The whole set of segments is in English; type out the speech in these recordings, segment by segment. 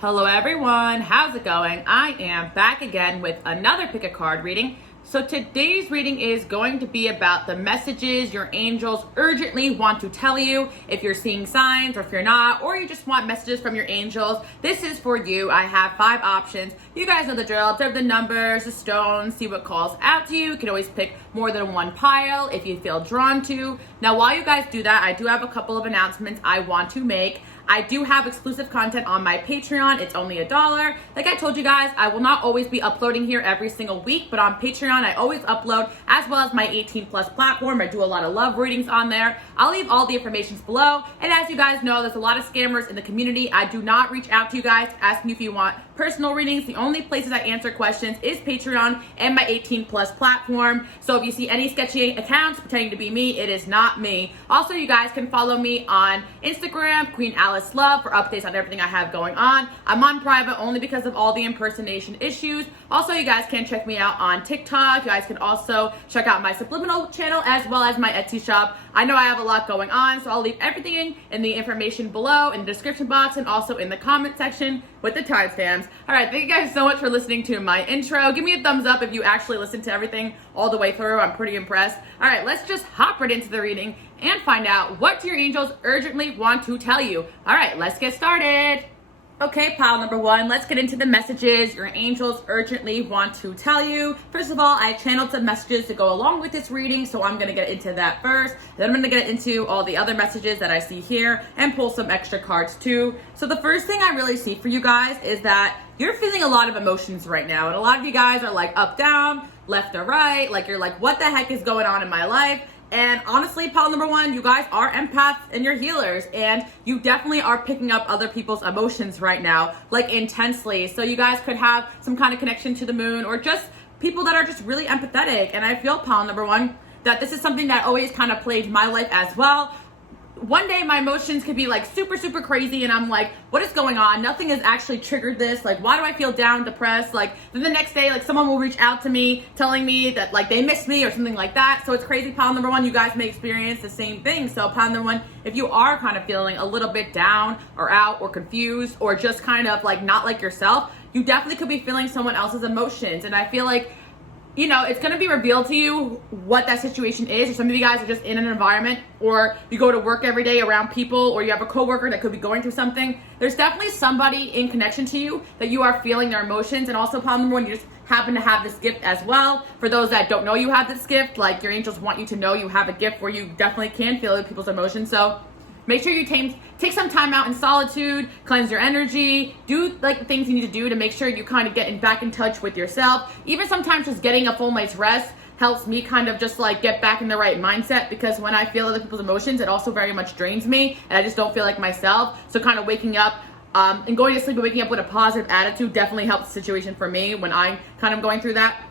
Hello everyone, how's it going? I am back again with another pick a card reading. So today's reading is going to be about the messages your angels urgently want to tell you. If you're seeing signs or if you're not, or you just want messages from your angels, this is for you. I have 5 options. You guys know the drill. Observe the numbers, the stones, see what calls out to you. You can always pick more than one pile if you feel drawn to. Now while you guys do that, I do have a couple of announcements I want to make. I do have exclusive content on my Patreon. It's only $1. Like I told you guys, I will not always be uploading here every single week, but on Patreon, I always upload, as well as my 18+ platform. I do a lot of love readings on there. I'll leave all the information below. And as you guys know, there's a lot of scammers in the community. I do not reach out to you guys asking you if you want personal readings. The only places I answer questions is Patreon and my 18+ platform. So if you see any sketchy accounts pretending to be me, it is not me. Also, you guys can follow me on Instagram, QueenAliceLove, for updates on everything I have going on. I'm on private only because of all the impersonation issues. Also, you guys can check me out on TikTok. You guys can also check out my subliminal channel as well as my Etsy shop. I know I have a lot going on, so I'll leave everything in the information below in the description box and also in the comment section with the timestamps. All right, thank you guys so much for listening to my intro. Give me a thumbs up if you actually listened to everything all the way through. I'm pretty impressed. All right, let's just hop right into the reading and find out what your angels urgently want to tell you. All right, let's get started. Okay, pile number 1, let's get into the messages your angels urgently want to tell you. First of all, I channeled some messages to go along with this reading, so I'm going to get into that first. Then I'm going to get into all the other messages that I see here and pull some extra cards too. So the first thing I really see for you guys is that you're feeling a lot of emotions right now. And a lot of you guys are like up, down, left or right. Like you're like, what the heck is going on in my life? And honestly, pile number 1, you guys are empaths and you're healers, and you definitely are picking up other people's emotions right now, like intensely. So you guys could have some kind of connection to the moon, or just people that are just really empathetic. And I feel, pile number 1, that this is something that always kind of plagued my life as well. One day my emotions could be like super crazy and I'm like, what is going on? Nothing has actually triggered this. Like, why do I feel down, depressed? Like, then the next day, like someone will reach out to me telling me that like they miss me or something like that. So it's crazy. Pile number 1, you guys may experience the same thing. So pile number 1, if you are kind of feeling a little bit down or out or confused or just kind of like not like yourself, you definitely could be feeling someone else's emotions. And I feel like, you know, it's going to be revealed to you what that situation is. Or some of you guys are just in an environment, or you go to work every day around people, or you have a coworker that could be going through something. There's definitely somebody in connection to you that you are feeling their emotions. And also, pile number 1, you just happen to have this gift as well. For those that don't know you have this gift, like your angels want you to know you have a gift where you definitely can feel people's emotions. So make sure you take some time out in solitude, cleanse your energy, do like the things you need to do to make sure you kind of get back in touch with yourself. Even sometimes just getting a full night's rest helps me kind of just like get back in the right mindset, because when I feel other people's emotions, it also very much drains me and I just don't feel like myself. So kind of waking up and going to sleep and waking up with a positive attitude definitely helps the situation for me when I'm kind of going through that.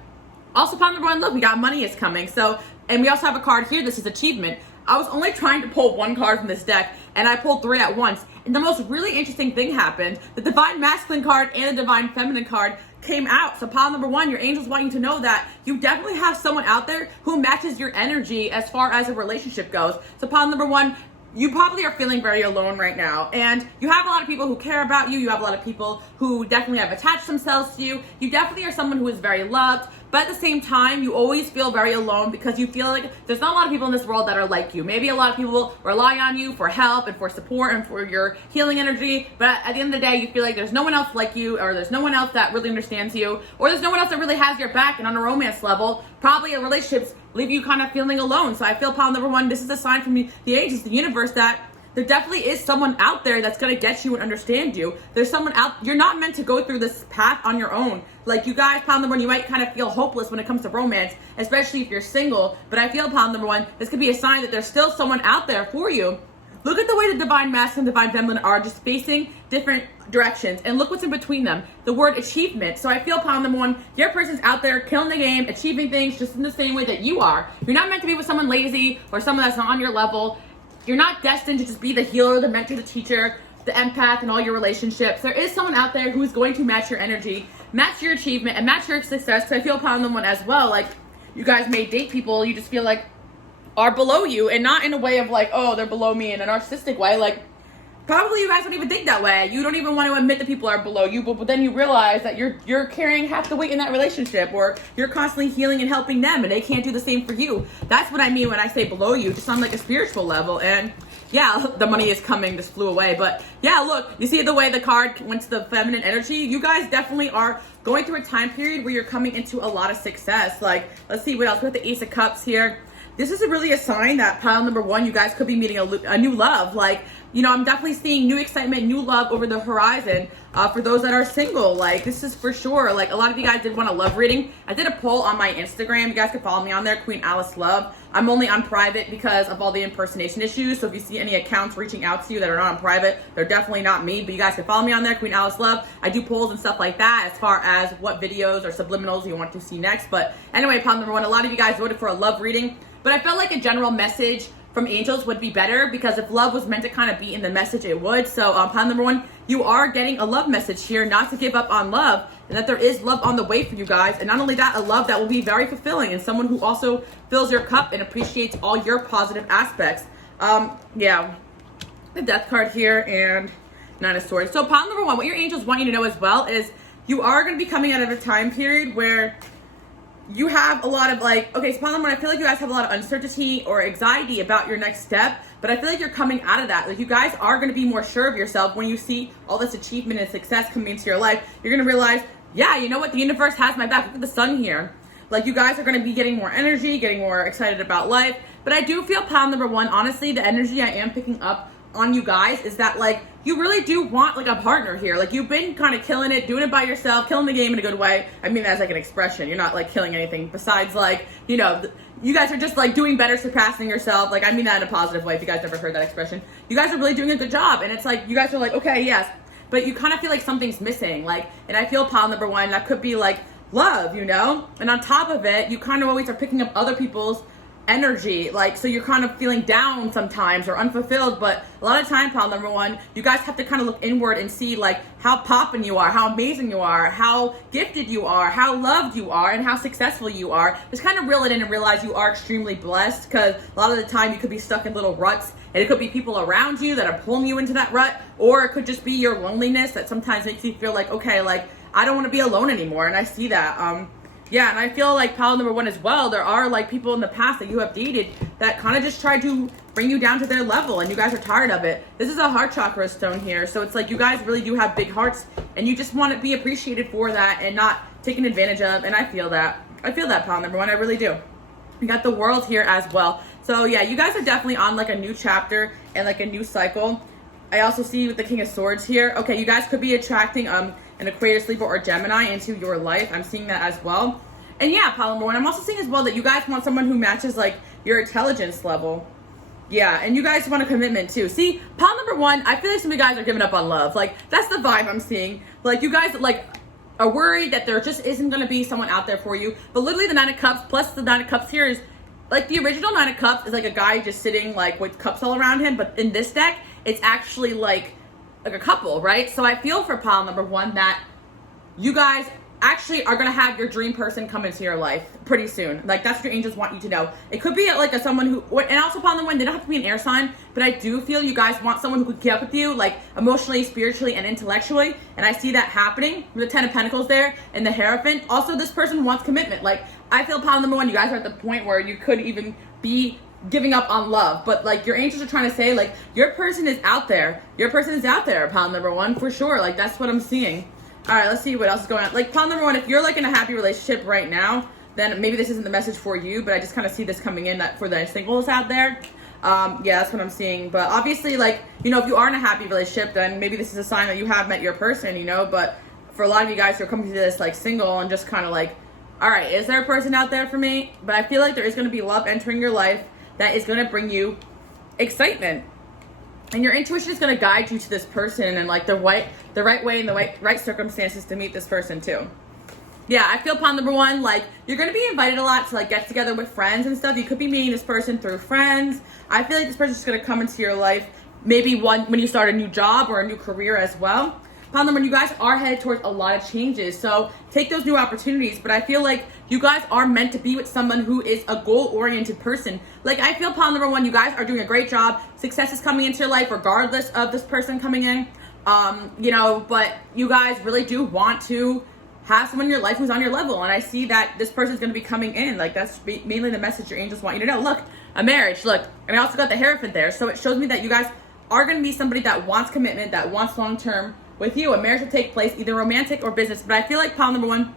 Also, pile number 1, look, we got money is coming. So, and we also have a card here. This is achievement. I was only trying to pull 1 card from this deck, and I pulled 3 at once. And the most really interesting thing happened. The Divine Masculine card and the Divine Feminine card came out. So pile number 1, your angels want you to know that you definitely have someone out there who matches your energy as far as a relationship goes. So pile number 1, you probably are feeling very alone right now, and you have a lot of people who care about you. You have a lot of people who definitely have attached themselves to you. You definitely are someone who is very loved, but at the same time, you always feel very alone because you feel like there's not a lot of people in this world that are like you. Maybe a lot of people rely on you for help and for support and for your healing energy, but at the end of the day, you feel like there's no one else like you, or there's no one else that really understands you, or there's no one else that really has your back. And on a romance level, probably in relationships, leave you kind of feeling alone. So I feel, pile number 1, this is a sign from the angels, the universe, that there definitely is someone out there that's going to get you and understand you. There's someone out, you're not meant to go through this path on your own. Like you guys, pile number 1, you might kind of feel hopeless when it comes to romance, especially if you're single. But I feel, pile number 1, this could be a sign that there's still someone out there for you. Look at the way the Divine Masculine and Divine Feminine are just facing different directions, and look what's in between them. The word achievement. So I feel, pile number 1, your person's out there killing the game, achieving things just in the same way that you are. You're not meant to be with someone lazy or someone that's not on your level. You're not destined to just be the healer, the mentor, the teacher, the empath in all your relationships. There is someone out there who is going to match your energy, match your achievement, and match your success. Because I feel, pile number 1 as well, like you guys may date people you just feel like are below you, and not in a way of like, oh, they're below me in a narcissistic way. Like probably you guys don't even think that way. You don't even want to admit that people are below you, but then you realize that you're carrying half the weight in that relationship, or you're constantly healing and helping them, and they can't do the same for you. That's what I mean when I say below you, just on like a spiritual level. And yeah, the money is coming, just flew away. But yeah, look, you see the way the card went to the feminine energy? You guys definitely are going through a time period where you're coming into a lot of success. Like, let's see what else. We have the Ace of Cups here. This is really a sign that pile number one, you guys could be meeting a new love. Like, you know, I'm definitely seeing new excitement, new love over the horizon. For those that are single, like, this is for sure. Like, a lot of you guys did want a love reading. I did a poll on my Instagram. You guys can follow me on there, QueenAliceLove. I'm only on private because of all the impersonation issues. So if you see any accounts reaching out to you that are not on private, they're definitely not me. But you guys can follow me on there, QueenAliceLove. I do polls and stuff like that as far as what videos or subliminals you want to see next. But anyway, pile number one, a lot of you guys voted for a love reading. But I felt like a general message from angels would be better, because if love was meant to kind of be in the message, it would. So pile number one, you are getting a love message here, not to give up on love, and that there is love on the way for you guys. And not only that, a love that will be very fulfilling, and someone who also fills your cup and appreciates all your positive aspects. Yeah, the Death card here and Nine of Swords. So pile number one, what your angels want you to know as well is you are going to be coming out of a time period where you have a lot of like, okay, so pile number one, I feel like you guys have a lot of uncertainty or anxiety about your next step, but I feel like you're coming out of that. Like, you guys are going to be more sure of yourself when you see all this achievement and success coming into your life. You're going to realize, yeah, you know what? The universe has my back. Look at the sun here. Like, you guys are going to be getting more energy, getting more excited about life. But I do feel pile number one, honestly, the energy I am picking up on you guys is that, like, you really do want like a partner here. Like, you've been kind of killing it, doing it by yourself, killing the game in a good way. I mean, that's like an expression. You're not like killing anything besides, like, you know, you guys are just like doing better, surpassing yourself. Like, I mean that in a positive way. If you guys never heard that expression, you guys are really doing a good job. And it's like, you guys are like, okay, yes, but you kind of feel like something's missing. Like, and I feel pile number one, that could be like love, you know? And on top of it, you kind of always are picking up other people's energy, like, so you're kind of feeling down sometimes or unfulfilled. But a lot of time, pile number one, you guys have to kind of look inward and see like how poppin' you are, how amazing you are, how gifted you are, how loved you are, and how successful you are. Just kind of reel it in and realize you are extremely blessed, because a lot of the time you could be stuck in little ruts, and it could be people around you that are pulling you into that rut, or it could just be your loneliness that sometimes makes you feel like, okay, like, I don't want to be alone anymore. And I see that. Yeah, and I feel like pile number one as well, there are like people in the past that you have dated that kind of just try to bring you down to their level, and you guys are tired of it. This is a heart chakra stone here, so it's like you guys really do have big hearts, and you just want to be appreciated for that and not taken advantage of. And I feel that. I feel that, pile number one. I really do. We got the World here as well. So yeah, you guys are definitely on like a new chapter and like a new cycle. I also see with the King of Swords here. Okay, you guys could be attracting an Aquarius, Libra, or Gemini into your life. I'm seeing that as well. And yeah, pile number one, I'm also seeing as well that you guys want someone who matches like your intelligence level. Yeah, and you guys want a commitment too. See, pile number one, I feel like some of you guys are giving up on love. Like, that's the vibe I'm seeing. Like, you guys like are worried that there just isn't going to be someone out there for you. But literally the Nine of Cups plus the Nine of Cups here is like the original Nine of Cups is like a guy just sitting like with cups all around him. But in this deck, it's actually like a couple, right? So I feel for pile number one that you guys actually are going to have your dream person come into your life pretty soon. Like, that's what your angels want you to know. It could be like someone who, and also upon the one, they don't have to be an air sign, but I do feel you guys want someone who could keep up with you, like emotionally, spiritually, and intellectually. And I see that happening with the Ten of Pentacles there and the Hierophant. Also, this person wants commitment. Like, I feel pile number one, you guys are at the point where you could even be giving up on love, but like your angels are trying to say like your person is out there. Your person is out there, pile number one, for sure. Like, that's what I'm seeing. All right, let's see what else is going on. Like, pile number one, if you're like in a happy relationship right now, then maybe this isn't the message for you, but I just kind of see this coming in that for the singles out there. Yeah, that's what I'm seeing. But obviously, like, you know, if you are in a happy relationship, then maybe this is a sign that you have met your person, you know. But for a lot of you guys who are coming to this like single and just kind of like, all right, is there a person out there for me? But I feel like there is going to be love entering your life that is going to bring you excitement. And your intuition is going to guide you to this person and like the right way and the right circumstances to meet this person too. Yeah, I feel pile number one, like you're going to be invited a lot to like get together with friends and stuff. You could be meeting this person through friends. I feel like this person's just going to come into your life maybe when you start a new job or a new career as well. pile number one, you guys are headed towards a lot of changes. So take those new opportunities. But I feel like you guys are meant to be with someone who is a goal-oriented person. Like, I feel, pile number one, you guys are doing a great job. Success is coming into your life regardless of this person coming in. You know, but you guys really do want to have someone in your life who's on your level. And I see that this person's going to be coming in. Like, that's mainly the message your angels want you to know. Look, a marriage, look. And I also got the Hierophant there. So it shows me that you guys are going to be somebody that wants commitment, that wants long-term with you. A marriage will take place, either romantic or business. But I feel like, pile number one,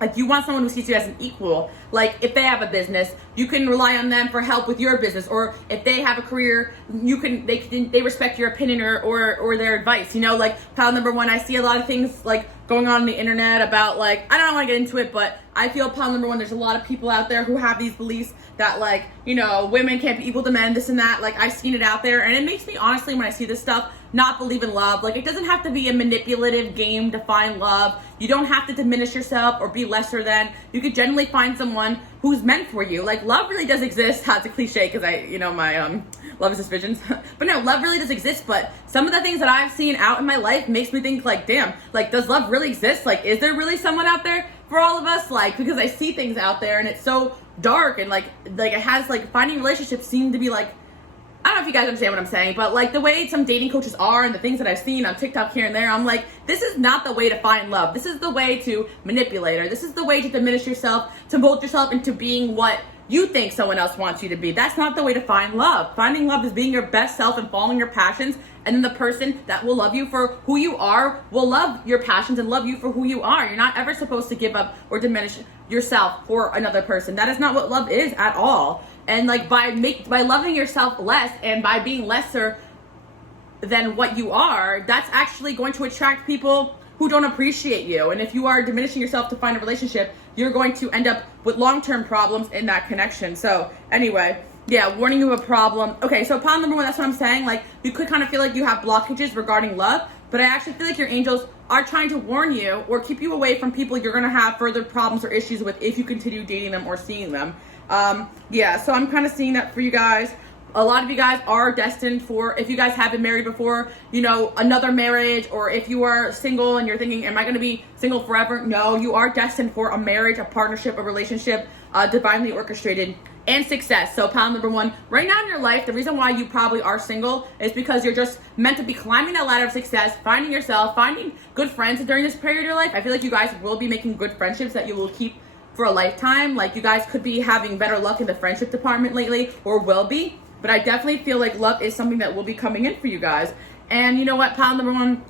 like, you want someone who sees you as an equal. Like, if they have a business, you can rely on them for help with your business. Or if they have a career, they respect your opinion or their advice. You know, like, pile number one, I see a lot of things like going on the internet about, like, I don't want to get into it, but I feel, pile number one, there's a lot of people out there who have these beliefs that, like, you know, women can't be equal to men, this and that. Like, I've seen it out there, and it makes me, honestly, when I see this stuff, not believe in love. Like, it doesn't have to be a manipulative game to find love. You don't have to diminish yourself or be lesser than. You could genuinely find someone who's meant for you. Like, love really does exist. That's a cliche because my love is just visions. But no, love really does exist. But some of the things that I've seen out in my life makes me think, like, damn, like, does love really exist? Like, is there really someone out there for all of us? Like, because I see things out there and it's so dark, and like it has, like, finding relationships seem to be like, I don't know if you guys understand what I'm saying, but like the way some dating coaches are and the things that I've seen on TikTok here and there, I'm like, this is not the way to find love. This is the way to manipulate her. This is the way to diminish yourself, to mold yourself into being what you think someone else wants you to be. That's not the way to find love. Finding love is being your best self and following your passions, and then the person that will love you for who you are will love your passions and love you for who you are. You're not ever supposed to give up or diminish yourself for another person. That is not what love is at all. And like by loving yourself less and by being lesser than what you are, that's actually going to attract people who don't appreciate you. And if you are diminishing yourself to find a relationship, you're going to end up with long-term problems in that connection. So anyway, yeah, warning you of a problem. Okay, so problem number one, that's what I'm saying. Like, you could kind of feel like you have blockages regarding love, but I actually feel like your angels are trying to warn you or keep you away from people you're going to have further problems or issues with if you continue dating them or seeing them. Yeah, so I'm kind of seeing that for you guys. A lot of you guys are destined for, if you guys have been married before, you know, another marriage, or if you are single and you're thinking, am I going to be single forever? No, you are destined for a marriage, a partnership, a relationship, divinely orchestrated, and success. So pile number one, right now in your life, the reason why you probably are single is because you're just meant to be climbing that ladder of success, finding yourself, finding good friends during this period of your life. I feel like you guys will be making good friendships that you will keep for a lifetime. Like, you guys could be having better luck in the friendship department lately, or will be. But I definitely feel like love is something that will be coming in for you guys. And you know what, pile number one,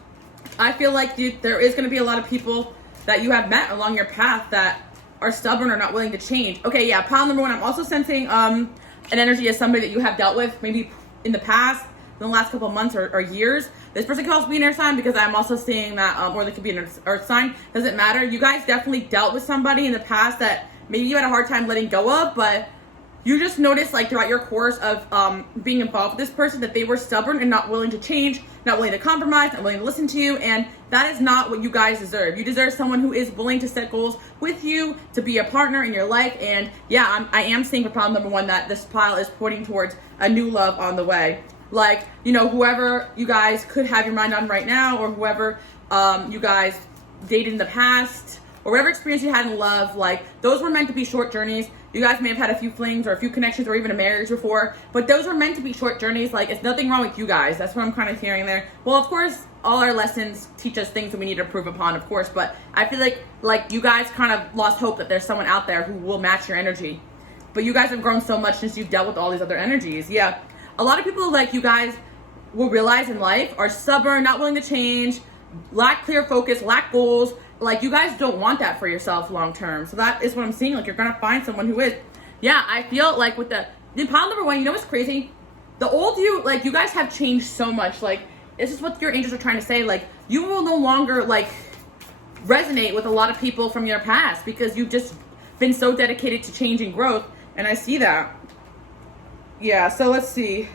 I feel like there is going to be a lot of people that you have met along your path that are stubborn or not willing to change. Okay, yeah, pile number one, I'm also sensing an energy as somebody that you have dealt with maybe in the past, in the last couple of months or years. This person could also be an air sign, because I'm also seeing that, or they could be an earth sign. Doesn't matter. You guys definitely dealt with somebody in the past that maybe you had a hard time letting go of, but you just noticed, like, throughout your course of being involved with this person, that they were stubborn and not willing to change, not willing to compromise, not willing to listen to you, and that is not what you guys deserve. You deserve someone who is willing to set goals with you, to be a partner in your life. And yeah, I am seeing for problem number one that this pile is pointing towards a new love on the way. Like, you know, whoever you guys could have your mind on right now, or whoever you guys dated in the past, or whatever experience you had in love, like, those were meant to be short journeys. You guys may have had a few flings or a few connections or even a marriage before, but those were meant to be short journeys. Like, it's nothing wrong with you guys. That's what I'm kind of hearing there. Well, of course, all our lessons teach us things that we need to improve upon, of course, but I feel like you guys kind of lost hope that there's someone out there who will match your energy. But you guys have grown so much since you've dealt with all these other energies. Yeah. A lot of people, like you guys, will realize in life are stubborn, not willing to change, lack clear focus, lack goals. Like, you guys don't want that for yourself long term. So that is what I'm seeing. Like, you're going to find someone who is. Yeah, I feel like with the pile number one, you know what's crazy? The old you, like, you guys have changed so much. Like, this is what your angels are trying to say. Like, you will no longer, like, resonate with a lot of people from your past, because you've just been so dedicated to change and growth. And I see that. Yeah, so let's see.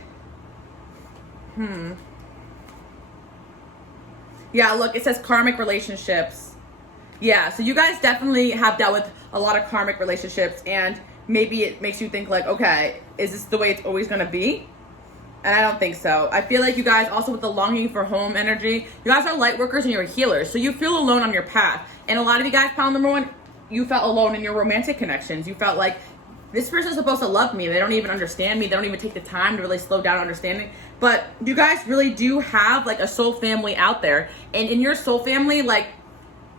Yeah, look, it says karmic relationships. Yeah, so you guys definitely have dealt with a lot of karmic relationships, and maybe it makes you think, like, okay, is this the way it's always going to be? And I don't think so. I feel like you guys also with the longing for home energy, you guys are light workers and you're healers. So you feel alone on your path. And a lot of you guys, pile number one, you felt alone in your romantic connections. You felt like this person's supposed to love me. They don't even understand me. They don't even take the time to really slow down understanding. But you guys really do have like a soul family out there. And in your soul family, like,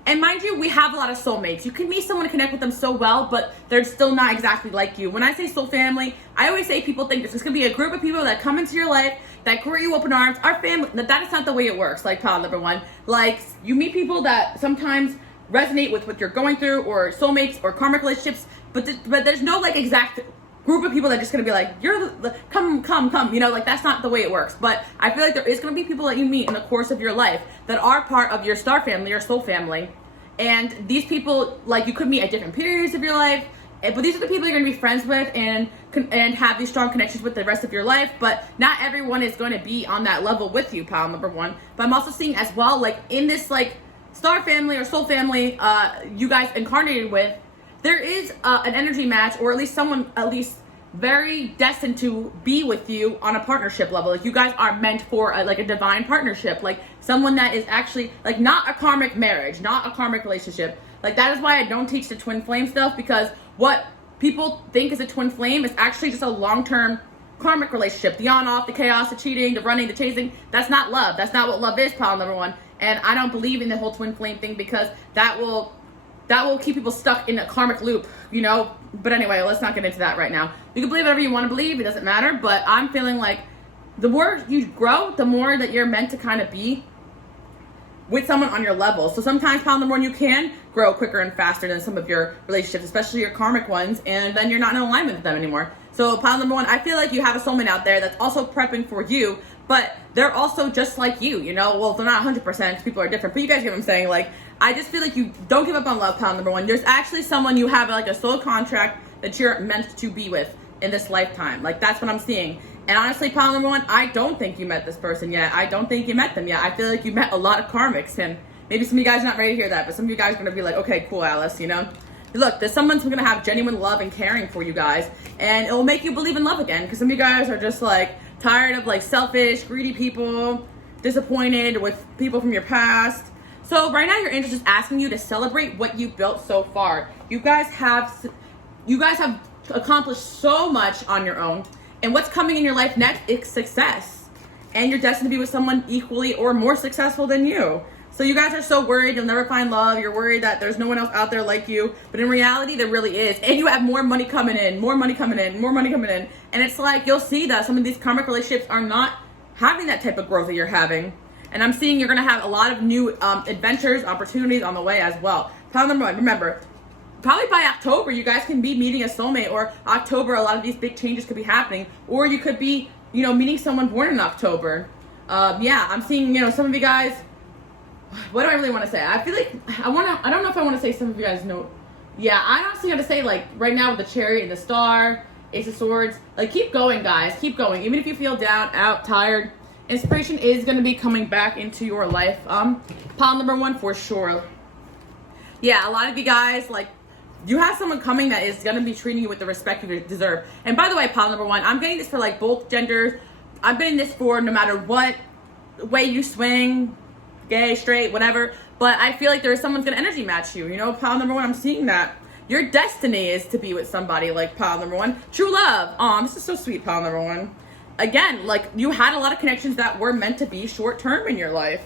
and mind you, we have a lot of soulmates. You can meet someone and connect with them so well, but they're still not exactly like you. When I say soul family, I always say people think this is going to be a group of people that come into your life, that greet you open arms. Our family, that is not the way it works, like pile number one. Like, you meet people that sometimes resonate with what you're going through, or soulmates, or karmic relationships, but there's no like exact group of people that are just gonna be like, come, you know, like that's not the way it works. But I feel like there is gonna be people that you meet in the course of your life that are part of your star family, your soul family. And these people, like, you could meet at different periods of your life, but these are the people you're gonna be friends with and have these strong connections with the rest of your life. But not everyone is going to be on that level with you, pile number one. But I'm also seeing as well, like in this like star family or soul family you guys incarnated with, there is an energy match, or at least someone very destined to be with you on a partnership level. Like you guys are meant for like a divine partnership, like someone that is actually like not a karmic marriage, not a karmic relationship. Like that is why I don't teach the twin flame stuff, because what people think is a twin flame is actually just a long-term karmic relationship. The on-off, the chaos, the cheating, the running, the chasing, that's not love. That's not what love is, pile number one. And I don't believe in the whole twin flame thing, because that will keep people stuck in a karmic loop, you know? But anyway, let's not get into that right now. You can believe whatever you want to believe, it doesn't matter, but I'm feeling like the more you grow, the more that you're meant to kind of be with someone on your level. So sometimes, pile number one, you can grow quicker and faster than some of your relationships, especially your karmic ones, and then you're not in alignment with them anymore. So pile number one, I feel like you have a soulmate out there that's also prepping for you, but they're also just like you know? Well, they're not 100%, people are different, but you guys get what I'm saying. Like, I just feel like you don't give up on love, pile number one. There's actually someone you have like a soul contract that you're meant to be with in this lifetime. Like, that's what I'm seeing. And honestly, pile number one, I don't think you met this person yet. I don't think you met them yet. I feel like you met a lot of karmics, and maybe some of you guys are not ready to hear that, but some of you guys are gonna be like, okay, cool, Alice, you know? Look, there's someone's gonna have genuine love and caring for you guys, and it will make you believe in love again, because some of you guys are just like tired of like selfish, greedy people, disappointed with people from your past. So right now your angel's just asking you to celebrate what you've built so far. You guys have accomplished so much on your own, and what's coming in your life next is success. And you're destined to be with someone equally or more successful than you. So you guys are so worried you'll never find love. You're worried that there's no one else out there like you. But in reality, there really is. And you have more money coming in, more money coming in, more money coming in. And it's like, you'll see that some of these karmic relationships are not having that type of growth that you're having. And I'm seeing you're going to have a lot of new adventures, opportunities on the way as well. Pile number one, remember, probably by October, you guys can be meeting a soulmate, or October, a lot of these big changes could be happening. Or you could be, you know, meeting someone born in October. Yeah, I'm seeing, you know, some of you guys, what do I really want to say? I feel like, I don't know if I want to say some of you guys know. Yeah, I honestly got to say, like, right now with the Chariot and the Star, Ace of Swords, like, keep going, guys, keep going. Even if you feel down, out, tired, inspiration is going to be coming back into your life. Pile number one for sure. Yeah, a lot of you guys, like, you have someone coming that is going to be treating you with the respect you deserve. And by the way, pile number one, I'm getting this for like both genders. I'm getting this for no matter what way you swing, gay, straight, whatever. But I feel like there's someone's going to energy match you. You know, pile number one, I'm seeing that. Your destiny is to be with somebody like pile number one. True love. Aw, this is so sweet, pile number one. Again, like, you had a lot of connections that were meant to be short term in your life.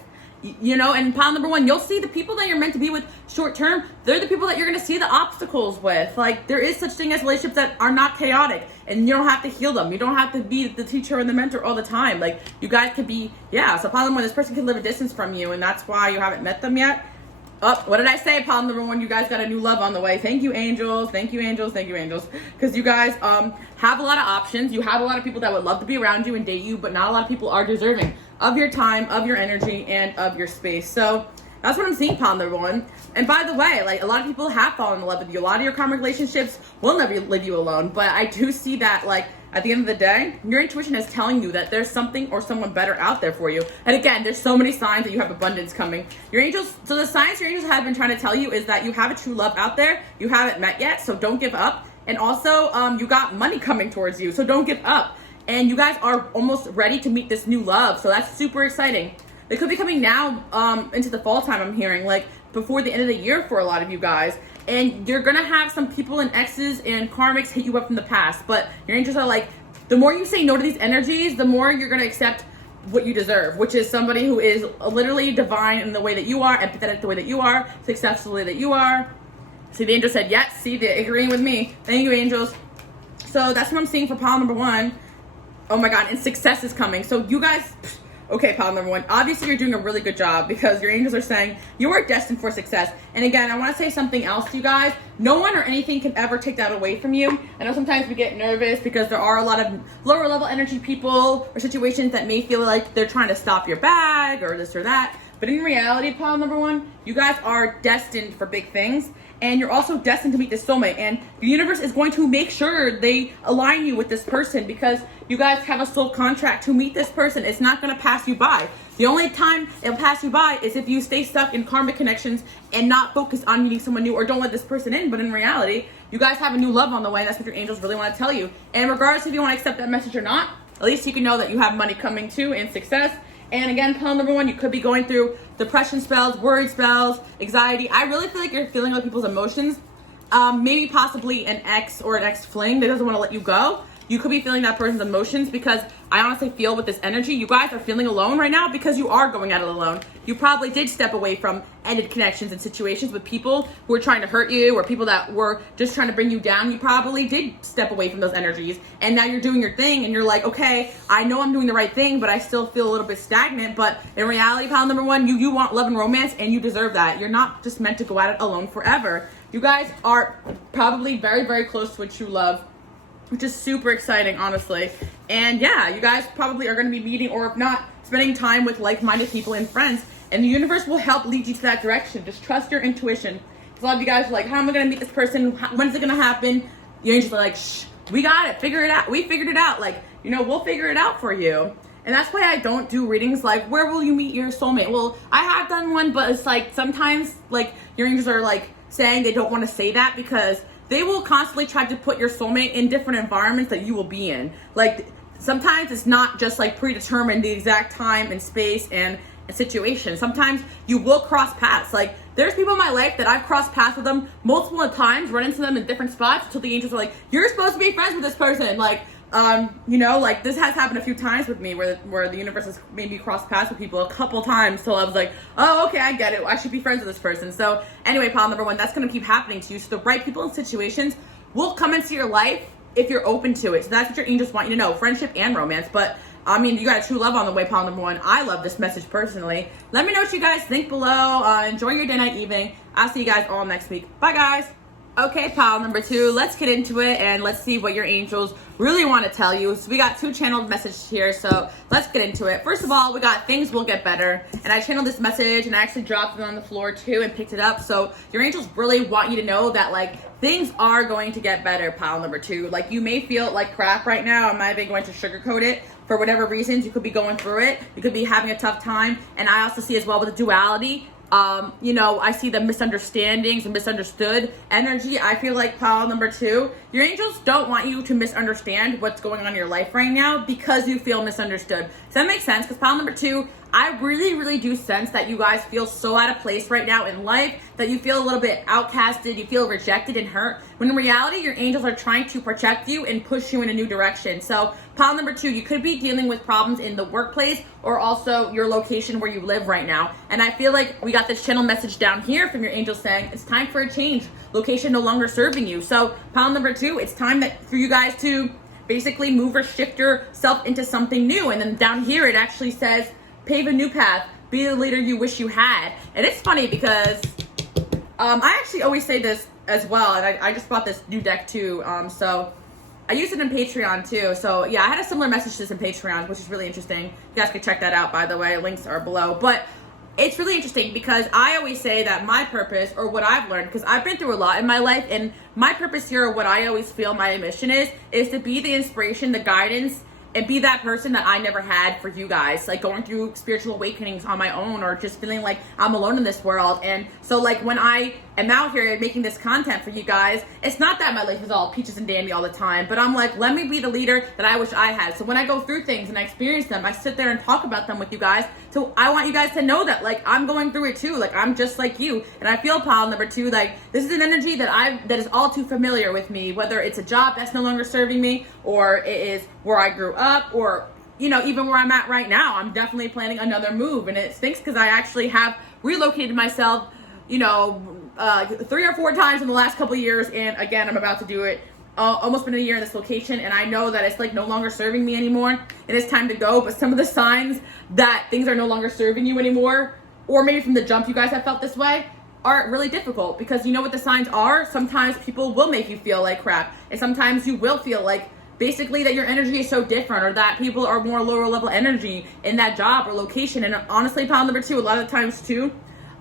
You know, and pile number one, you'll see the people that you're meant to be with short term, they're the people that you're going to see the obstacles with. Like, there is such thing as relationships that are not chaotic, and you don't have to heal them. You don't have to be the teacher and the mentor all the time. Like, you guys could be, yeah, so pile number one, this person can live a distance from you, and that's why you haven't met them yet. Oh, what did I say? Pile number one, you guys got a new love on the way. Thank you, angels. Thank you, angels. Thank you, angels. Because you guys have a lot of options. You have a lot of people that would love to be around you and date you, but not a lot of people are deserving of your time, of your energy, and of your space. So that's what I'm seeing, pile number one. And by the way, like, a lot of people have fallen in love with you. A lot of your karmic relationships will never leave you alone. But I do see that, like, at the end of the day, your intuition is telling you that there's something or someone better out there for you. And again, there's so many signs that you have abundance coming. Your angels, so the signs your angels have been trying to tell you is that you have a true love out there. You haven't met yet, so don't give up. And also, you got money coming towards you, so don't give up. and you guys are almost ready to meet this new love. So that's super exciting. It could be coming now into the fall time, I'm hearing, like before the end of the year for a lot of you guys. And you're gonna have some people and exes and karmics hit you up from the past, but your angels are like, the more you say no to these energies, the more you're gonna accept what you deserve, which is somebody who is literally divine in the way that you are, empathetic the way that you are, successful the way that you are. See, the angel said yes. See, they're agreeing with me. Thank you, angels. So that's what I'm seeing for pile number 1. Oh my God, and success is coming. So you guys, okay, pile number 1, obviously you're doing a really good job because your angels are saying you are destined for success. And again, I want to say something else to you guys. No one or anything can ever take that away from you. I know sometimes we get nervous because there are a lot of lower level energy people or situations that may feel like they're trying to stop your bag or this or that. But in reality, pile number 1, you guys are destined for big things. And you're also destined to meet this soulmate. And the universe is going to make sure they align you with this person because you guys have a soul contract to meet this person. It's not going to pass you by. The only time it'll pass you by is if you stay stuck in karmic connections and not focus on meeting someone new or don't let this person in. But in reality, you guys have a new love on the way. And that's what your angels really want to tell you. And regardless if you want to accept that message or not, at least you can know that you have money coming too and success. And again, pile number 1, you could be going through depression spells, worried spells, anxiety. I really feel like you're feeling other people's emotions. Maybe possibly an ex or an ex-fling that doesn't want to let you go. You could be feeling that person's emotions because I honestly feel with this energy, you guys are feeling alone right now because you are going at it alone. You probably did step away from ended connections and situations with people who were trying to hurt you or people that were just trying to bring you down. You probably did step away from those energies and now you're doing your thing and you're like, okay, I know I'm doing the right thing, but I still feel a little bit stagnant. But in reality, pile number 1, you want love and romance and you deserve that. You're not just meant to go at it alone forever. You guys are probably very, very close to a true love, which is super exciting, honestly. And yeah, you guys probably are going to be meeting, or if not, spending time with like-minded people and friends. And the universe will help lead you to that direction. Just trust your intuition. A lot of you guys are like, how am I going to meet this person? When's it going to happen? Your angels are like, shh, we got it. Figure it out. We figured it out. Like, you know, we'll figure it out for you. And that's why I don't do readings like, where will you meet your soulmate? Well, I have done one, but it's like sometimes like your angels are like saying they don't want to say that because they will constantly try to put your soulmate in different environments that you will be in. Like sometimes it's not just like predetermined the exact time and space and situation. Sometimes you will cross paths. Like there's people in my life that I've crossed paths with them multiple times, run into them in different spots until the angels are like, you're supposed to be friends with this person. Like, you know, like this has happened a few times with me where the universe has made me cross paths with people a couple times till I was like, oh, okay, I get it. I should be friends with this person. So anyway, pile number 1, that's going to keep happening to you. So the right people and situations will come into your life if you're open to it. So that's what your angels want you to know, friendship and romance. But I mean, you got a true love on the way, pile number 1. I love this message personally. Let me know what you guys think below. Enjoy your day, night, evening. I'll see you guys all next week. Bye, guys. Okay, pile number 2, let's get into it and let's see what your angels really want to tell you. So we got 2 channeled messages here, so let's get into it. First of all, we got things will get better, and I channeled this message and I actually dropped it on the floor too and picked it up. So your angels really want you to know that like things are going to get better, pile number 2. Like you may feel like crap right now. I'm not even going to sugarcoat it. For whatever reasons, you could be going through it. You could be having a tough time. And I also see as well with the duality, you know, I see the misunderstandings and misunderstood energy. I feel like pile number 2, your angels don't want you to misunderstand what's going on in your life right now because you feel misunderstood. Does that make sense? Because pile number 2, I really, really do sense that you guys feel so out of place right now in life that you feel a little bit outcasted, you feel rejected and hurt, when in reality, your angels are trying to protect you and push you in a new direction. So pile number 2, you could be dealing with problems in the workplace or also your location where you live right now. And I feel like we got this channel message down here from your angels saying it's time for a change. Location no longer serving you. So pile number 2, it's time for you guys to basically move or shift yourself into something new. And then down here, it actually says, pave a new path, be the leader you wish you had. And it's funny because I actually always say this as well, and I just bought this new deck too, so I use it in Patreon too. So yeah, I had a similar message to this in Patreon, which is really interesting. You guys can check that out, by the way. Links are below. But it's really interesting because I always say that my purpose, or what I've learned, because I've been through a lot in my life, and my purpose here, or what I always feel my mission is to be the inspiration, the guidance, and be that person that I never had for you guys, like going through spiritual awakenings on my own or just feeling like I'm alone in this world. And so like when I am out here making this content for you guys. It's not that my life is all peaches and dandy all the time, but I'm like, let me be the leader that I wish I had. So when I go through things and I experience them, I sit there and talk about them with you guys. So I want you guys to know that, like, I'm going through it too. Like, I'm just like you. And I feel, pile number 2, like, this is an energy that is all too familiar with me, whether it's a job that's no longer serving me, or it is where I grew up, or, you know, even where I'm at right now. I'm definitely planning another move, and it stinks because I actually have relocated myself, you know, 3 or 4 times in the last couple of years, and again, I'm about to do it. Almost been a year in this location, and I know that it's like no longer serving me anymore, and it's time to go. But some of the signs that things are no longer serving you anymore, or maybe from the jump you guys have felt this way, are really difficult, because you know what the signs are. Sometimes people will make you feel like crap, and sometimes you will feel like basically that your energy is so different, or that people are more lower level energy in that job or location. And honestly, pile number 2, a lot of times too,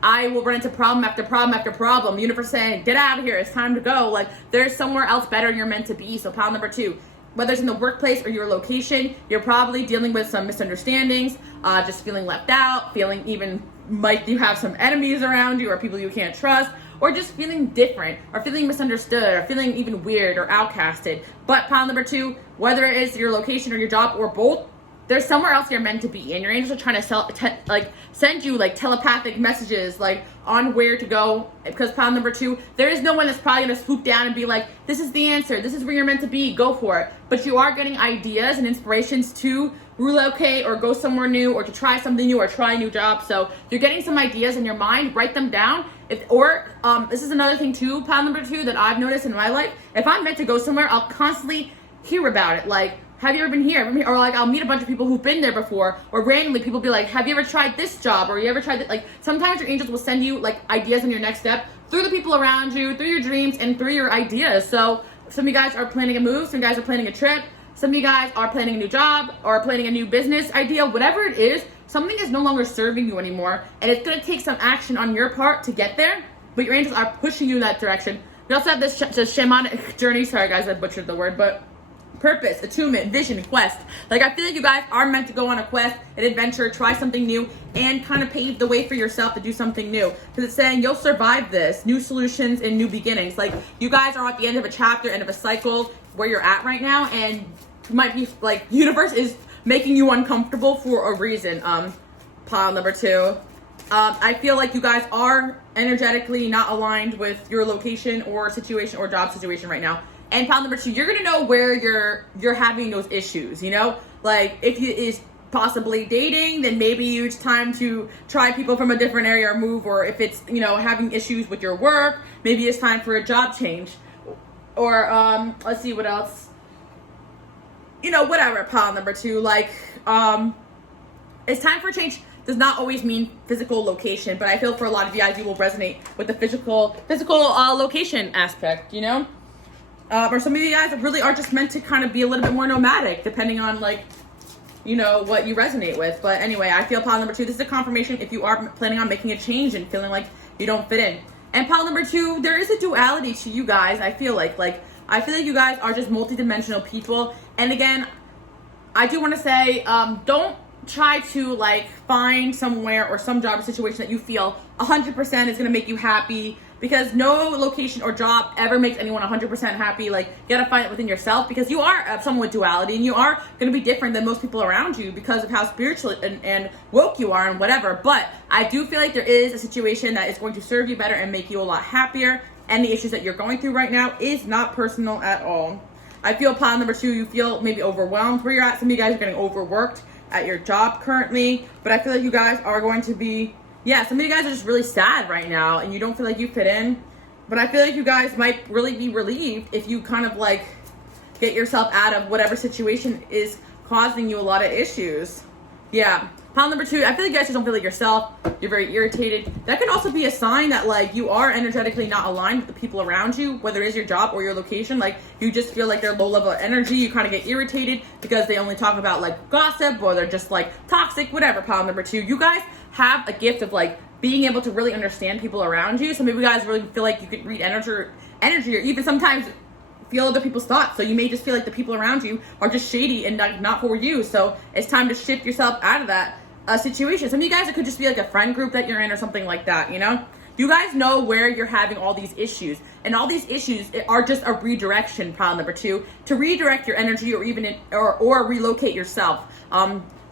I will run into problem after problem after problem. The universe saying, get out of here, it's time to go. Like, there's somewhere else better you're meant to be. So pile number 2, whether it's in the workplace or your location, you're probably dealing with some misunderstandings, just feeling left out, feeling even like you have some enemies around you or people you can't trust, or just feeling different, or feeling misunderstood, or feeling even weird or outcasted. But pile number 2, whether it is your location or your job or both, there's somewhere else you're meant to be, and your angels are trying to send you like telepathic messages like on where to go. Because pile number 2, there is no one that's probably gonna swoop down and be like, this is the answer, this is where you're meant to be, go for it. But you are getting ideas and inspirations to relocate or go somewhere new, or to try something new, or try a new job. So you're getting some ideas in your mind, write them down. This is another thing too, pile number 2, that I've noticed in my life. If I'm meant to go somewhere, I'll constantly hear about it. Like, have you ever been here? Or like, I'll meet a bunch of people who've been there before, or randomly people be like, have you ever tried this job? Or you ever tried that? Like, sometimes your angels will send you like ideas on your next step through the people around you, through your dreams, and through your ideas. So some of you guys are planning a move, some of you guys are planning a trip, some of you guys are planning a new job, or planning a new business idea. Whatever it is, something is no longer serving you anymore, and it's going to take some action on your part to get there, but your angels are pushing you in that direction. We also have this shamanic journey. Sorry guys, I butchered the word, but purpose, attunement, vision, quest. Like, I feel like you guys are meant to go on a quest, an adventure, try something new, and kind of pave the way for yourself to do something new. Because it's saying you'll survive this, new solutions and new beginnings. Like, you guys are at the end of a chapter, end of a cycle where you're at right now, and you might be like, universe is making you uncomfortable for a reason. Pile number 2. I feel like you guys are energetically not aligned with your location or situation or job situation right now. And pile number 2, you're gonna know where you're having those issues, you know? Like, if you is possibly dating, then maybe it's time to try people from a different area or move. Or if it's, you know, having issues with your work, maybe it's time for a job change. Or let's see what else. You know, whatever, pile number 2. Like, it's time for a change. Does not always mean physical location, but I feel for a lot of you guys, you will resonate with the physical location aspect, you know? Or some of you guys really are just meant to kind of be a little bit more nomadic, depending on, like, you know, what you resonate with. But anyway, I feel pile number 2, this is a confirmation if you are planning on making a change and feeling like you don't fit in. And pile number 2, there is a duality to you guys. I feel like you guys are just multidimensional people. And again, I do want to say, don't try to like find somewhere or some job or situation that you feel 100% is going to make you happy, because no location or job ever makes anyone 100% happy. Like, you gotta find it within yourself, because you are someone with duality, and you are going to be different than most people around you because of how spiritual and woke you are and whatever. But I do feel like there is a situation that is going to serve you better and make you a lot happier, and the issues that you're going through right now is not personal at all. I feel pile number 2, you feel maybe overwhelmed where you're at. Some of you guys are getting overworked at your job currently, but I feel like you guys are going to be, some of you guys are just really sad right now and you don't feel like you fit in. But I feel like you guys might really be relieved if you kind of like get yourself out of whatever situation is causing you a lot of issues. Yeah. Pile number 2, I feel like you guys just don't feel like yourself. You're very irritated. That can also be a sign that like you are energetically not aligned with the people around you, whether it is your job or your location. Like, you just feel like they're low level energy. You kind of get irritated because they only talk about like gossip, or they're just like toxic, whatever. Pile number 2, you guys have a gift of like being able to really understand people around you. Some of you guys really feel like you could read energy, or even sometimes feel other people's thoughts. So you may just feel like the people around you are just shady and not for you. So it's time to shift yourself out of that situation. Some of you guys, it could just be like a friend group that you're in or something like that, you know? you guys know where you're having all these issues, and all these issues are just a redirection, pile number 2, to redirect your energy or even or relocate yourself.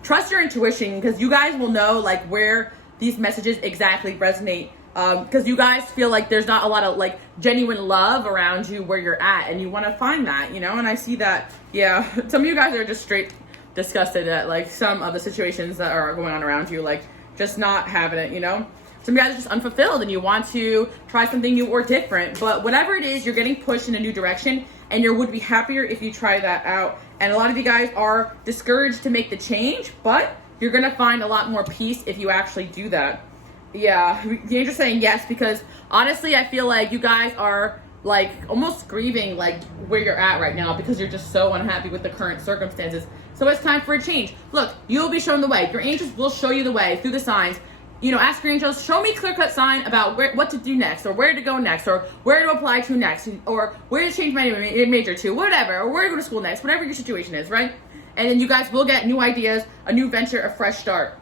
Trust your intuition, because you guys will know like where these messages exactly resonate, because you guys feel like there's not a lot of like genuine love around you where you're at, and you want to find that, you know. And I see that, yeah, some of you guys are just straight disgusted at like some of the situations that are going on around you, like just not having it, you know. Some of you guys are just unfulfilled and you want to try something new or different, but whatever it is, you're getting pushed in a new direction, and you would be happier if you try that out. And a lot of you guys are discouraged to make the change, but you're gonna find a lot more peace if you actually do that. Yeah, the angel's saying yes, because honestly, I feel like you guys are like almost grieving like where you're at right now, because you're just so unhappy with the current circumstances. So it's time for a change. Look, you'll be shown the way. Your angels will show you the way through the signs. You know, ask your angels, show me clear-cut sign about what to do next, or where to go next, or where to apply to next, or where to change my major to, whatever, or where to go to school next, whatever your situation is, right? And then you guys will get new ideas, a new venture, a fresh start.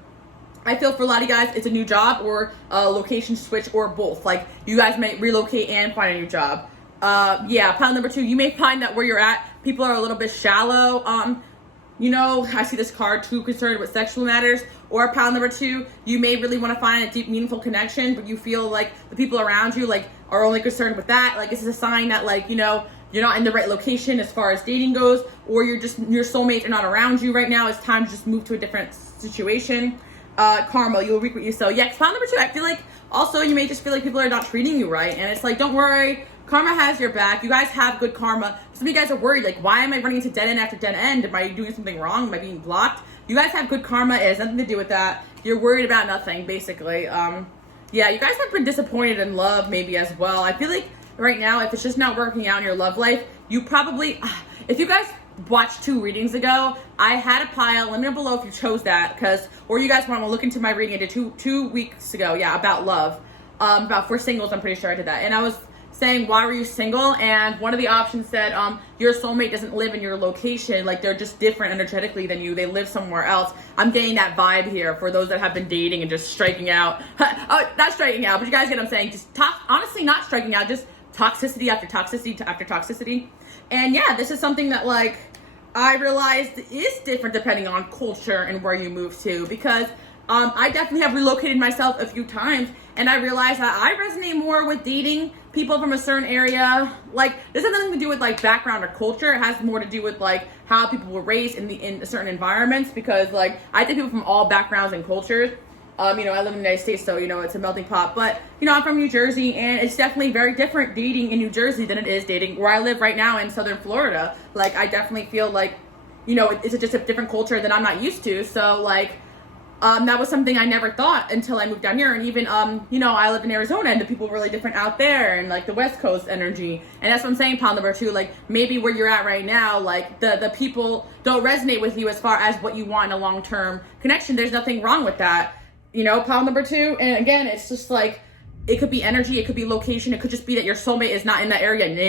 I feel for a lot of you guys, it's a new job or a location switch, or both. Like, you guys may relocate and find a new job. Yeah, pile number 2, you may find that where you're at, people are a little bit shallow. You know, I see this card, too concerned with sexual matters. Or pile number 2, you may really want to find a deep, meaningful connection, but you feel like the people around you like are only concerned with that. Like, this is a sign that, like, you know, you're not in the right location as far as dating goes, or your soulmates are not around you right now. It's time to just move to a different situation. Karma, you'll reap what you sow. Yeah, pile number 2, I feel like also you may just feel like people are not treating you right, and it's like, don't worry. Karma has your back. You guys have good karma. Some of you guys are worried, like, why am I running into dead end after dead end? Am I doing something wrong? Am I being blocked? You guys have good karma. It has nothing to do with that. You're worried about nothing, basically. Yeah, you guys have been disappointed in love maybe as well. I feel like right now, if it's just not working out in your love life, you probably, if you guys watched 2 readings ago, I had a pile. Let me know below if you chose that, or you guys want to look into my reading I did two weeks ago, yeah, about love, about for singles. I'm pretty sure I did that, and I was saying, why were you single? And one of the options said, your soulmate doesn't live in your location, like they're just different energetically than you, they live somewhere else. I'm getting that vibe here for those that have been dating and just striking out. Oh, not striking out, but you guys get what I'm saying. Just honestly, not striking out, just toxicity after toxicity after toxicity. And yeah, this is something that like I realized is different depending on culture and where you move to, because I definitely have relocated myself a few times, and I realized that I resonate more with dating people from a certain area. Like, this has nothing to do with like background or culture. It has more to do with like how people were raised in certain environments, because like I think people from all backgrounds and cultures. You know, I live in the United States, so you know it's a melting pot. But you know, I'm from New Jersey, and it's definitely very different dating in New Jersey than it is dating where I live right now in Southern Florida. Like, I definitely feel like, you know, it's just a different culture that I'm not used to. So like, that was something I never thought until I moved down here. And even, you know, I live in Arizona, and the people are really different out there, and like the West Coast energy. And that's what I'm saying, pile number 2, like maybe where you're at right now, like the people don't resonate with you as far as what you want in a long-term connection. There's nothing wrong with that. You know, pile number 2. And again, it's just like, it could be energy, it could be location, it could just be that your soulmate is not in that area. And the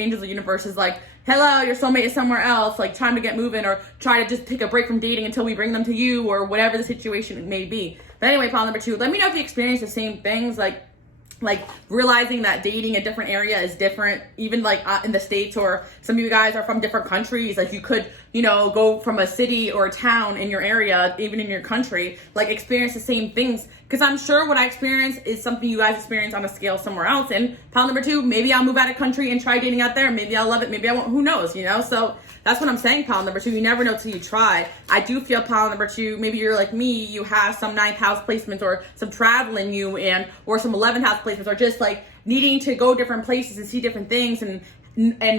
angels of the universe is like, hello, your soulmate is somewhere else, like time to get moving, or try to just take a break from dating until we bring them to you, or whatever the situation may be. But anyway, pile number 2, let me know if you experience the same things, like realizing that dating a different area is different, even like in the States, or some of you guys are from different countries. Like, you could, you know, go from a city or a town in your area, even in your country, like experience the same things. Because I'm sure what I experience is something you guys experience on a scale somewhere else. And pile number 2, maybe I'll move out of country and try dating out there. Maybe I'll love it, maybe I won't, who knows, you know? So that's what I'm saying, pile number 2. You never know till you try. I do feel, pile number 2, maybe you're like me, you have some 9th house placements, or some travel in you, or some 11th house placements, or just like needing to go different places and see different things, and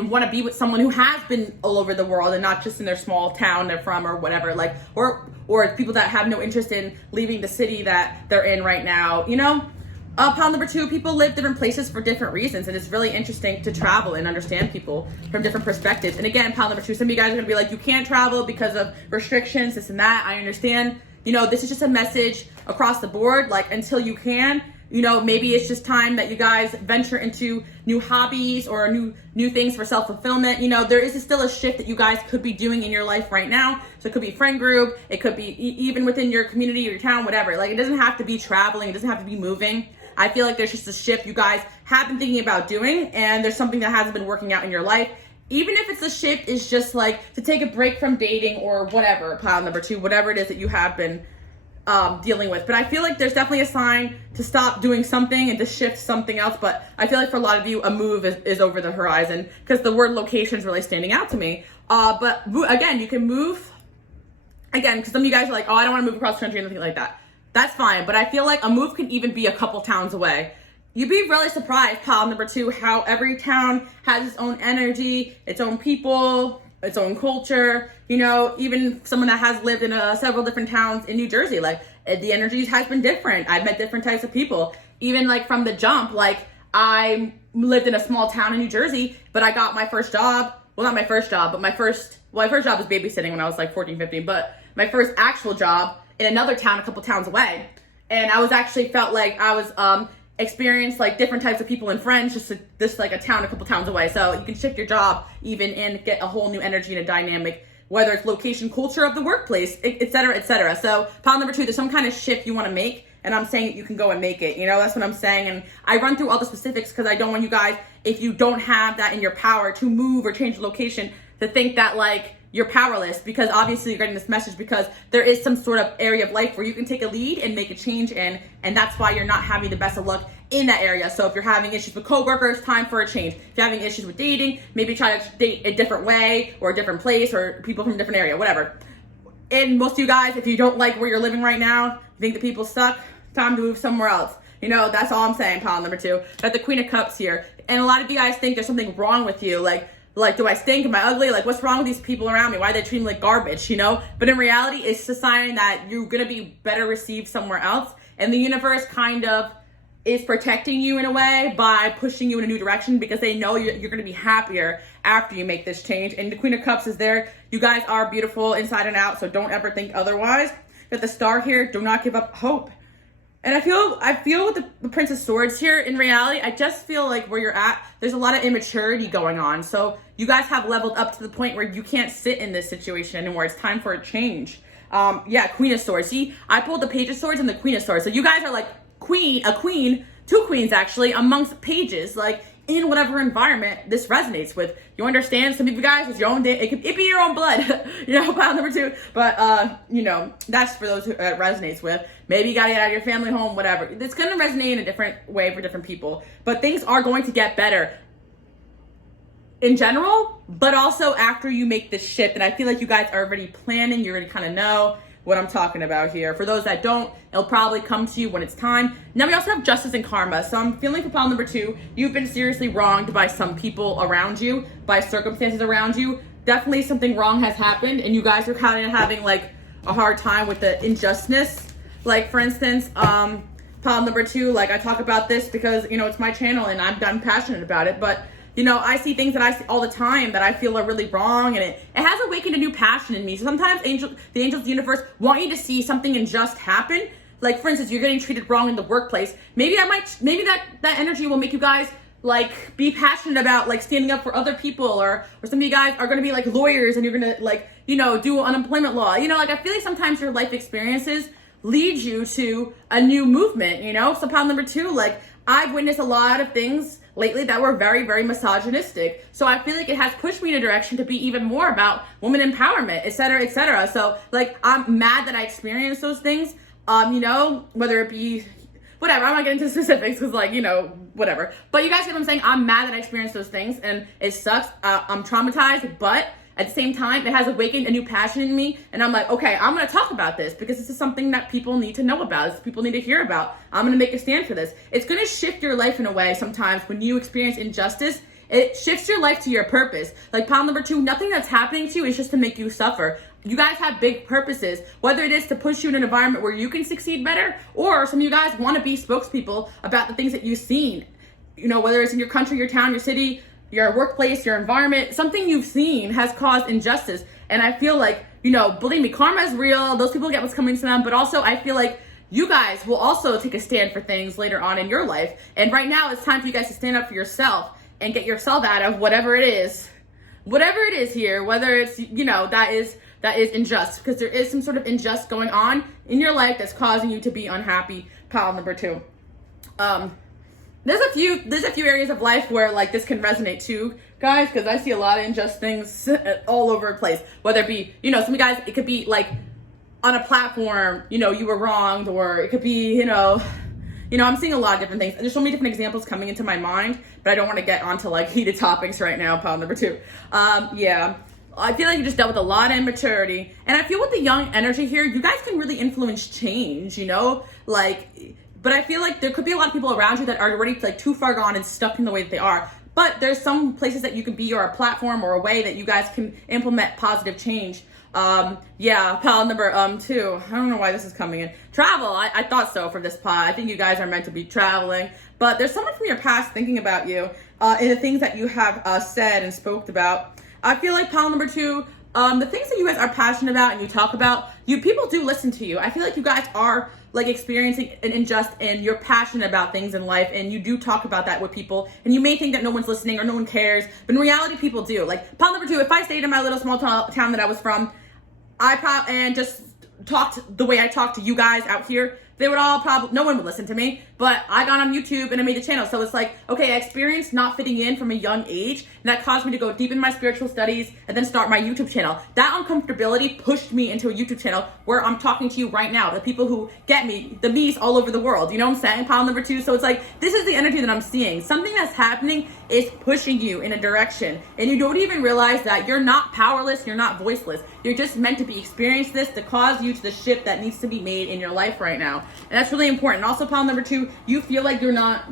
want to be with someone who has been all over the world and not just in their small town they're from, or whatever, like, or people that have no interest in leaving the city that they're in right now, you know? Pile number 2, people live different places for different reasons, and it's really interesting to travel and understand people from different perspectives. And again, pile number 2, some of you guys are gonna be like, you can't travel because of restrictions, this and that. I understand. You know, this is just a message across the board, like, until you can, you know, maybe it's just time that you guys venture into new hobbies or new things for self-fulfillment. You know, there is still a shift that you guys could be doing in your life right now. So it could be friend group, it could be even within your community or your town, whatever. Like, it doesn't have to be traveling, it doesn't have to be moving. I feel like there's just a shift you guys have been thinking about doing, and there's something that hasn't been working out in your life. Even if it's a shift is just like to take a break from dating or whatever, pile number 2, whatever it is that you have been dealing with. But I feel like there's definitely a sign to stop doing something and to shift something else. But I feel like for a lot of you, a move is over the horizon, because the word location is really standing out to me. But again, you can move, again, because some of you guys are like, oh, I don't want to move across the country or anything like that. That's fine. But I feel like a move can even be a couple towns away. You'd be really surprised, pile number 2, how every town has its own energy, its own people, its own culture. You know, even someone that has lived in several different towns in New Jersey, like the energy has been different. I've met different types of people. Even like from the jump, like I lived in a small town in New Jersey, but I got my first job. Well, not my first job, but my first job was babysitting when I was like 14, 15. But my first actual job in another town, a couple towns away. And I was actually felt like I was experienced like different types of people and friends, just like a town a couple towns away. So you can shift your job even and get a whole new energy and a dynamic, whether it's location, culture of the workplace, et cetera, et cetera. So pile number 2, there's some kind of shift you want to make, and I'm saying that you can go and make it. You know, that's what I'm saying. And I run through all the specifics because I don't want you guys, if you don't have that in your power to move or change the location, to think that like you're powerless, because obviously you're getting this message because there is some sort of area of life where you can take a lead and make a change in, and that's why you're not having the best of luck in that area. So if you're having issues with coworkers, time for a change. If you're having issues with dating, maybe try to date a different way or a different place or people from a different area, whatever. And most of you guys, if you don't like where you're living right now, think the people suck, time to move somewhere else. You know, that's all I'm saying, pile number 2. Got the Queen of Cups here. And a lot of you guys think there's something wrong with you. Like, do I stink? Am I ugly? Like, what's wrong with these people around me? Why are they treating me like garbage, you know? But in reality, it's a sign that you're going to be better received somewhere else. And the universe kind of is protecting you in a way by pushing you in a new direction, because they know you're going to be happier after you make this change. And the Queen of Cups is there. You guys are beautiful inside and out, so don't ever think otherwise. Got the Star here. Do not give up hope. And I feel with the Prince of Swords here, in reality, I just feel like where you're at, there's a lot of immaturity going on. So you guys have leveled up to the point where you can't sit in this situation anymore. It's time for a change. Yeah, Queen of Swords. See, I pulled the Page of Swords and the Queen of Swords. So you guys are like a queen, 2 queens actually, amongst pages, like in whatever environment this resonates with. You understand? Some of you guys, it's your own day. It could be your own blood, you know, pile number 2. But, you know, that's for those who it resonates with. Maybe you got to get out of your family home, whatever. It's going to resonate in a different way for different people. But things are going to get better in general, but also after you make this shift. And I feel like you guys are already planning. You already kind of know what I'm talking about here. For those that don't, it'll probably come to you when it's time. Now we also have Justice and Karma. So I'm feeling for pile number 2, you've been seriously wronged by some people around you, by circumstances around you. Definitely something wrong has happened, and you guys are kind of having like a hard time with the injustice. Like for instance, pile number 2, like I talk about this because, you know, it's my channel and I'm passionate about it, but you know, I see things that I see all the time that I feel are really wrong, and it has awakened a new passion in me. So sometimes the angels of the universe want you to see something unjust happen. Like for instance, you're getting treated wrong in the workplace. Maybe that energy will make you guys like be passionate about like standing up for other people, or some of you guys are gonna be like lawyers and you're gonna like, you know, do unemployment law. You know, like I feel like sometimes your life experiences lead you to a new movement, you know? So pile number 2, like I've witnessed a lot of things lately that were very, very misogynistic. So I feel like it has pushed me in a direction to be even more about women empowerment, et cetera, et cetera. So like, I'm mad that I experienced those things, you know, whether it be, whatever, I'm not getting into specifics because like, you know, whatever. But you guys get what I'm saying? I'm mad that I experienced those things and it sucks. I'm traumatized, but at the same time, it has awakened a new passion in me. And I'm like, okay, I'm going to talk about this because this is something that people need to know about. It's people need to hear about. I'm going to make a stand for this. It's going to shift your life in a way sometimes when you experience injustice. It shifts your life to your purpose. Like pile number 2, nothing that's happening to you is just to make you suffer. You guys have big purposes, whether it is to push you in an environment where you can succeed better, or some of you guys want to be spokespeople about the things that you've seen. You know, whether it's in your country, your town, your city, your workplace, your environment, something you've seen has caused injustice. And I feel like, you know, believe me, karma is real. Those people get what's coming to them. But also, I feel like you guys will also take a stand for things later on in your life. And right now, it's time for you guys to stand up for yourself and get yourself out of whatever it is here, whether it's, you know, that is unjust, because there is some sort of injustice going on in your life that's causing you to be unhappy, pile number 2. There's a few areas of life where like this can resonate too, guys, because I see a lot of unjust things all over the place. Whether it be, some of you guys, it could be like on a platform, you were wronged, or it could be, I'm seeing a lot of different things. There's so many different examples coming into my mind, but I don't want to get onto like heated topics right now. Pile number 2. I feel like you just dealt with a lot of immaturity, and I feel with the young energy here, you guys can really influence change, but I feel like there could be a lot of people around you that are already like too far gone and stuck in the way that they are. But there's some places that you can be, or a platform or a way that you guys can implement positive change. Pile number 2. I don't know why this is coming in. Travel. I thought so for this pod. I think you guys are meant to be traveling. But there's someone from your past thinking about you and the things that you have said and spoke about. I feel like pile number 2, the things that you guys are passionate about and you talk about, people do listen to you. I feel like you guys are like experiencing an injustice and you're passionate about things in life, and you do talk about that with people, and you may think that no one's listening or no one cares, but in reality people do. Like pile number 2, if I stayed in my little small town that I was from, and just talked the way I talk to you guys out here, they would all no one would listen to me. But I got on YouTube and I made the channel. So it's like, okay, I experienced not fitting in from a young age, and that caused me to go deep in my spiritual studies and then start my YouTube channel. That uncomfortability pushed me into a YouTube channel where I'm talking to you right now, the people who get me, the me's all over the world. You know what I'm saying? Pile number 2. So it's like, this is the energy that I'm seeing. Something that's happening is pushing you in a direction, and you don't even realize that you're not powerless, you're not voiceless. You're just meant to be experience this to cause you to the shift that needs to be made in your life right now. And that's really important. And also pile number 2, you feel like you're not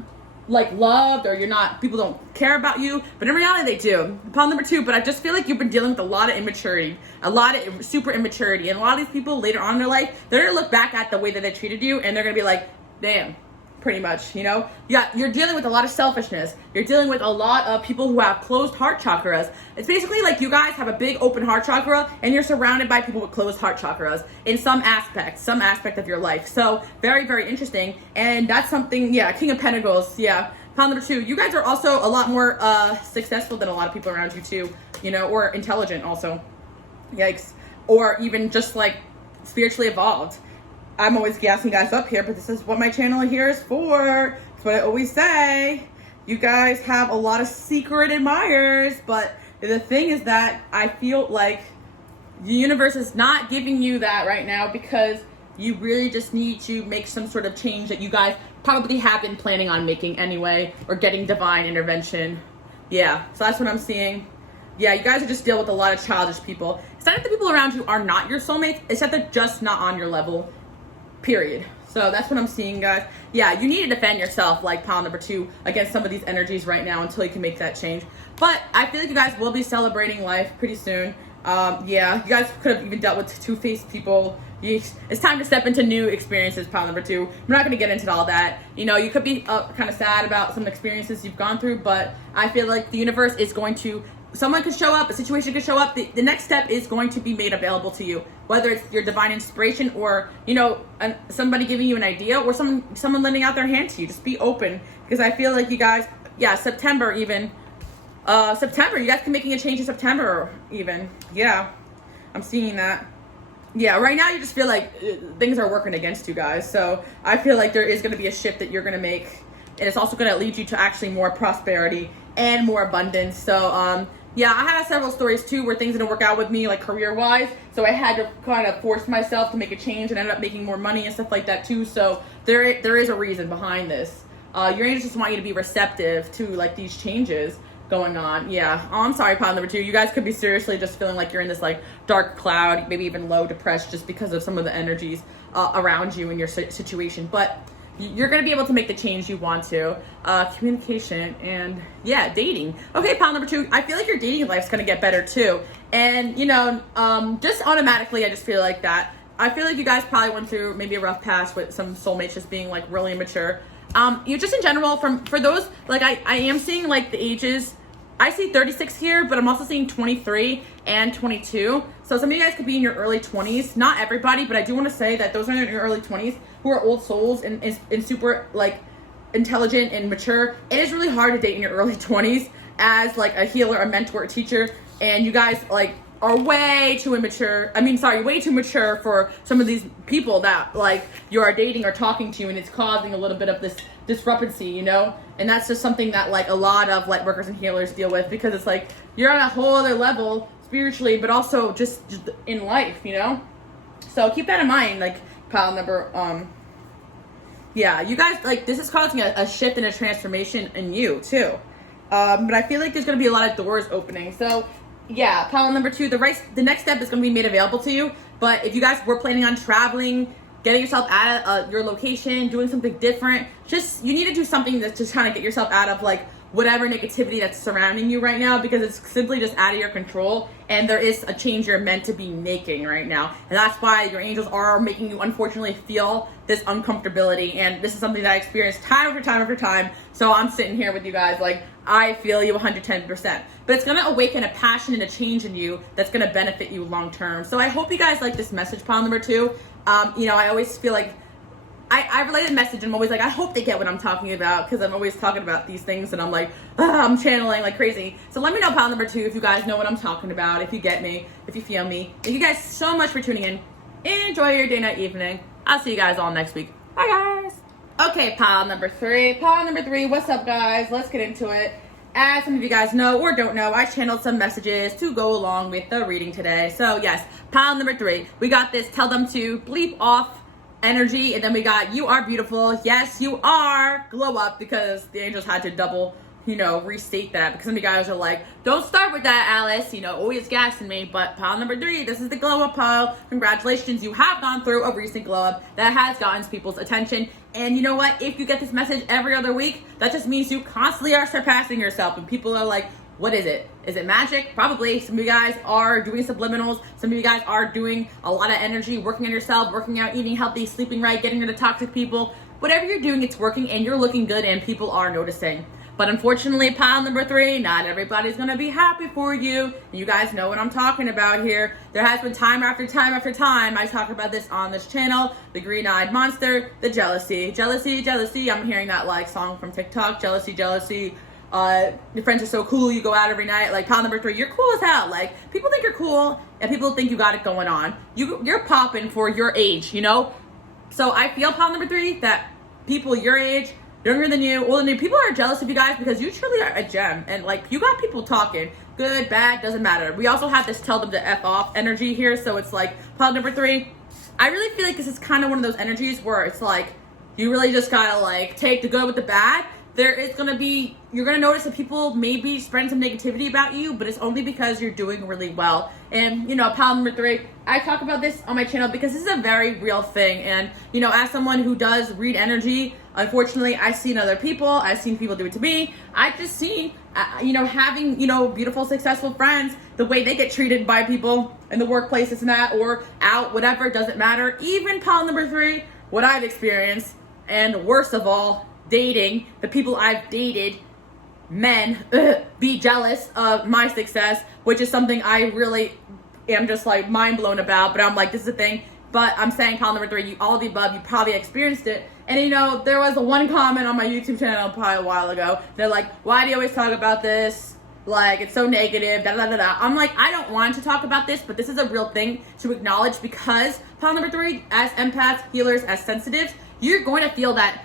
like loved, or people don't care about you, but in reality they do. Pile number 2, but I just feel like you've been dealing with a lot of immaturity, a lot of super immaturity, and a lot of these people later on in their life, they're gonna look back at the way that they treated you and they're gonna be like, damn, pretty much, you're dealing with a lot of selfishness. You're dealing with a lot of people who have closed heart chakras. It's basically like you guys have a big open heart chakra, and you're surrounded by people with closed heart chakras in some aspect of your life. So very, very interesting. And that's something, King of Pentacles, Pile number 2, you guys are also a lot more successful than a lot of people around you too, or intelligent also. Yikes. Or even just like spiritually evolved. I'm always gassing you guys up here, but this is what my channel here is for. That's what I always say. You guys have a lot of secret admirers, but the thing is that I feel like the universe is not giving you that right now, because you really just need to make some sort of change that you guys probably have been planning on making anyway, or getting divine intervention. So that's what I'm seeing. You guys are just dealing with a lot of childish people. It's not that the people around you are not your soulmates, it's that they're just not on your level. Period. So that's what I'm seeing, guys. You need to defend yourself, like pile number 2, against some of these energies right now until you can make that change. But I feel like you guys will be celebrating life pretty soon. You guys could have even dealt with two-faced people. It's time to step into new experiences, pile number 2. We're not going to get into all that. You could be kind of sad about some experiences you've gone through, but I feel like the universe is going to, someone could show up, a situation could show up. The next step is going to be made available to you, whether it's your divine inspiration, or somebody giving you an idea, or someone lending out their hand to you. Just be open, because I feel like you guys, September even, you guys can making a change in September even. I'm seeing that. Right now you just feel like things are working against you guys. So I feel like there is going to be a shift that you're going to make, and it's also going to lead you to actually more prosperity and more abundance. So I had several stories too where things didn't work out with me, like career-wise. So I had to kind of force myself to make a change, and ended up making more money and stuff like that too. So there is a reason behind this. Your angels just want you to be receptive to like these changes going on. I'm sorry, pile number 2. You guys could be seriously just feeling like you're in this like dark cloud, maybe even low depressed, just because of some of the energies around you in your situation. But you're going to be able to make the change you want to. Communication and dating. Okay, pile number 2, I feel like your dating life's going to get better too. And just automatically, I just feel like that. I feel like you guys probably went through maybe a rough patch with some soulmates just being like really immature. Just in general, for those, like I am seeing like the ages. I see 36 here, but I'm also seeing 23 and 22. So some of you guys could be in your early 20s. Not everybody, but I do want to say that those are in your early 20s who are old souls and super like intelligent and mature. It is really hard to date in your early 20s as like a healer, a mentor, a teacher, and you guys like are way too immature. Way too mature for some of these people that like you are dating or talking to, and it's causing a little bit of this discrepancy, you know? And that's just something that like a lot of light workers and healers deal with, because it's like you're on a whole other level spiritually, but also just in life, you know? So keep that in mind, like pile number, yeah, you guys, like, this is causing a shift and a transformation in you too. But I feel like there's going to be a lot of doors opening. So yeah, pile number 2, the next step is going to be made available to you. But if you guys were planning on traveling, getting yourself out of your location, doing something different, you need to do something that's just kind of get yourself out of like whatever negativity that's surrounding you right now, because it's simply just out of your control, and there is a change you're meant to be making right now. And that's why your angels are making you unfortunately feel this uncomfortability, and this is something that I experienced time after time after time. So I'm sitting here with you guys like, I feel you 110%. But it's going to awaken a passion and a change in you that's going to benefit you long term. So I hope you guys like this message, pile number 2. You know, I always feel like I relate a message, and I'm always like, I hope they get what I'm talking about, because I'm always talking about these things, and I'm like, I'm channeling like crazy. So let me know, pile number 2, if you guys know what I'm talking about, if you get me, if you feel me. Thank you guys so much for tuning in. Enjoy your day, night, evening. I'll see you guys all next week. Bye, guys. Okay, pile number 3. Pile number 3, what's up, guys? Let's get into it. As some of you guys know or don't know, I channeled some messages to go along with the reading today. So yes, pile number 3, we got this, tell them to bleep off energy, and then we got you are beautiful. Yes, you are. Glow up, because the angels had to double, you know, restate that, because some of you guys are like, don't start with that, Alice, you know, always gassing me. But pile number 3, this is the glow up pile. Congratulations, you have gone through a recent glow up that has gotten people's attention. And you know what, if you get this message every other week, that just means you constantly are surpassing yourself, and people are like, what is it? Is it magic? Probably. Some of you guys are doing subliminals. Some of you guys are doing a lot of energy, working on yourself, working out, eating healthy, sleeping right, getting rid of toxic people. Whatever you're doing, it's working, and you're looking good, and people are noticing. But unfortunately, pile number 3, not everybody's going to be happy for you. You guys know what I'm talking about here. There has been time after time after time I talk about this on this channel. The green-eyed monster, the jealousy. Jealousy, jealousy. I'm hearing that like song from TikTok. Jealousy, jealousy. Your friends are so cool, you go out every night. Like pile number 3, you're cool as hell. Like people think you're cool, and people think you got it going on. You're popping for your age, you know? So I feel, pile number 3, that people your age, younger than you, older than you, people are jealous of you guys, because you truly are a gem, and like you got people talking, good, bad, doesn't matter. We also have this tell them to F off energy here. So it's like pile number 3, I really feel like this is kind of one of those energies where it's like you really just gotta like take the good with the bad. There is going to be, you're going to notice that people maybe spreading some negativity about you, but it's only because you're doing really well. And, you know, pile number 3, I talk about this on my channel because this is a very real thing. And, you know, as someone who does read energy, unfortunately, I've seen other people, I've seen people do it to me. I've just seen, you know, having, you know, beautiful, successful friends, the way they get treated by people in the workplace, this and that, or out, whatever, doesn't matter. Even pile number 3, what I've experienced, and worst of all, dating, the people I've dated, men, be jealous of my success, which is something I really am just like mind blown about. But I'm like, this is a thing. But I'm saying, pile number 3, all of the above, you probably experienced it. And you know, there was one comment on my YouTube channel probably a while ago. They're like, why do you always talk about this? Like, it's so negative, da da da da. I'm like, I don't want to talk about this, but this is a real thing to acknowledge, because pile number 3, as empaths, healers, as sensitives, you're going to feel that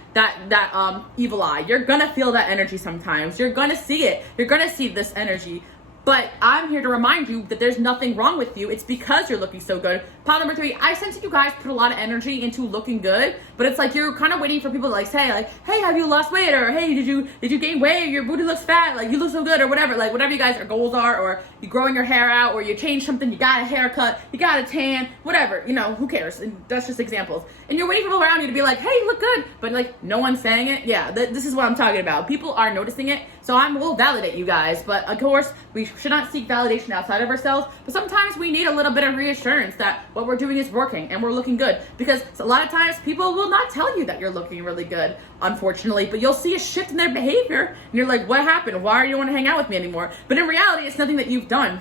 evil eye. You're going to feel that energy sometimes. You're going to see it. You're going to see this energy. But I'm here to remind you that there's nothing wrong with you. It's because you're looking so good. Pile number 3, I sense that you guys put a lot of energy into looking good, but it's like you're kind of waiting for people to like say like, hey, have you lost weight? Or hey, did you gain weight? Your booty looks fat. Like you look so good, or whatever. Like whatever you guys' goals are, or you growing your hair out, or you change something, you got a haircut, you got a tan, whatever. You know, who cares? And that's just examples. And you're waiting for people around you to be like, hey, you look good, but like no one's saying it. Yeah, this is what I'm talking about. People are noticing it, so I will validate you guys. But of course, we should not seek validation outside of ourselves, but sometimes we need a little bit of reassurance that what we're doing is working and we're looking good, because a lot of times people will not tell you that you're looking really good, unfortunately, but you'll see a shift in their behavior and you're like, what happened? Why are you want to hang out with me anymore? But in reality, it's nothing that you've done.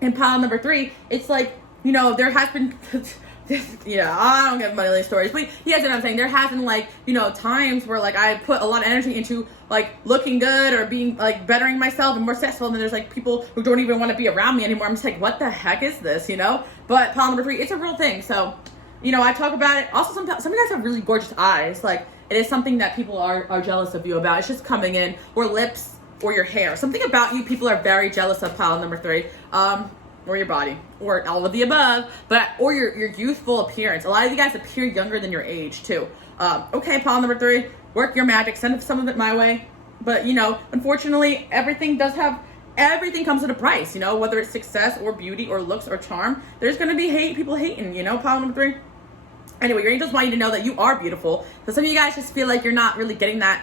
And pile number 3, it's like, you know, there has been Yeah, I don't get money stories, but you guys know what I'm saying. There has been like, times where like I put a lot of energy into like looking good or being like bettering myself and more successful, and then there's like people who don't even want to be around me anymore. I'm just like, what the heck is this, But problem number 3, it's a real thing. So, I talk about it. Also, some of you guys have really gorgeous eyes. Like, it is something that people are jealous of you about. It's just coming in, or lips, or your hair. Something about you people are very jealous of, pile number 3. Or your body, or all of the above, or your youthful appearance. A lot of you guys appear younger than your age too. Okay, pile number 3, work your magic, send some of it my way. But unfortunately, everything comes at a price, whether it's success or beauty or looks or charm. There's gonna be people hating, pile number 3. Anyway, your angels want you to know that you are beautiful. So some of you guys just feel like you're not really getting that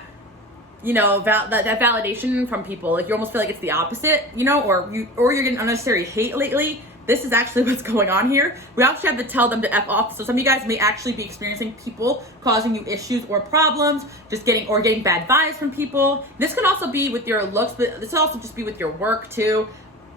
that validation from people. Like, you almost feel like it's the opposite, or you're getting unnecessary hate lately. This is actually what's going on here. We actually have to tell them to F off. So some of you guys may actually be experiencing people causing you issues or problems, getting bad vibes from people. This can also be with your looks, but this can also just be with your work too.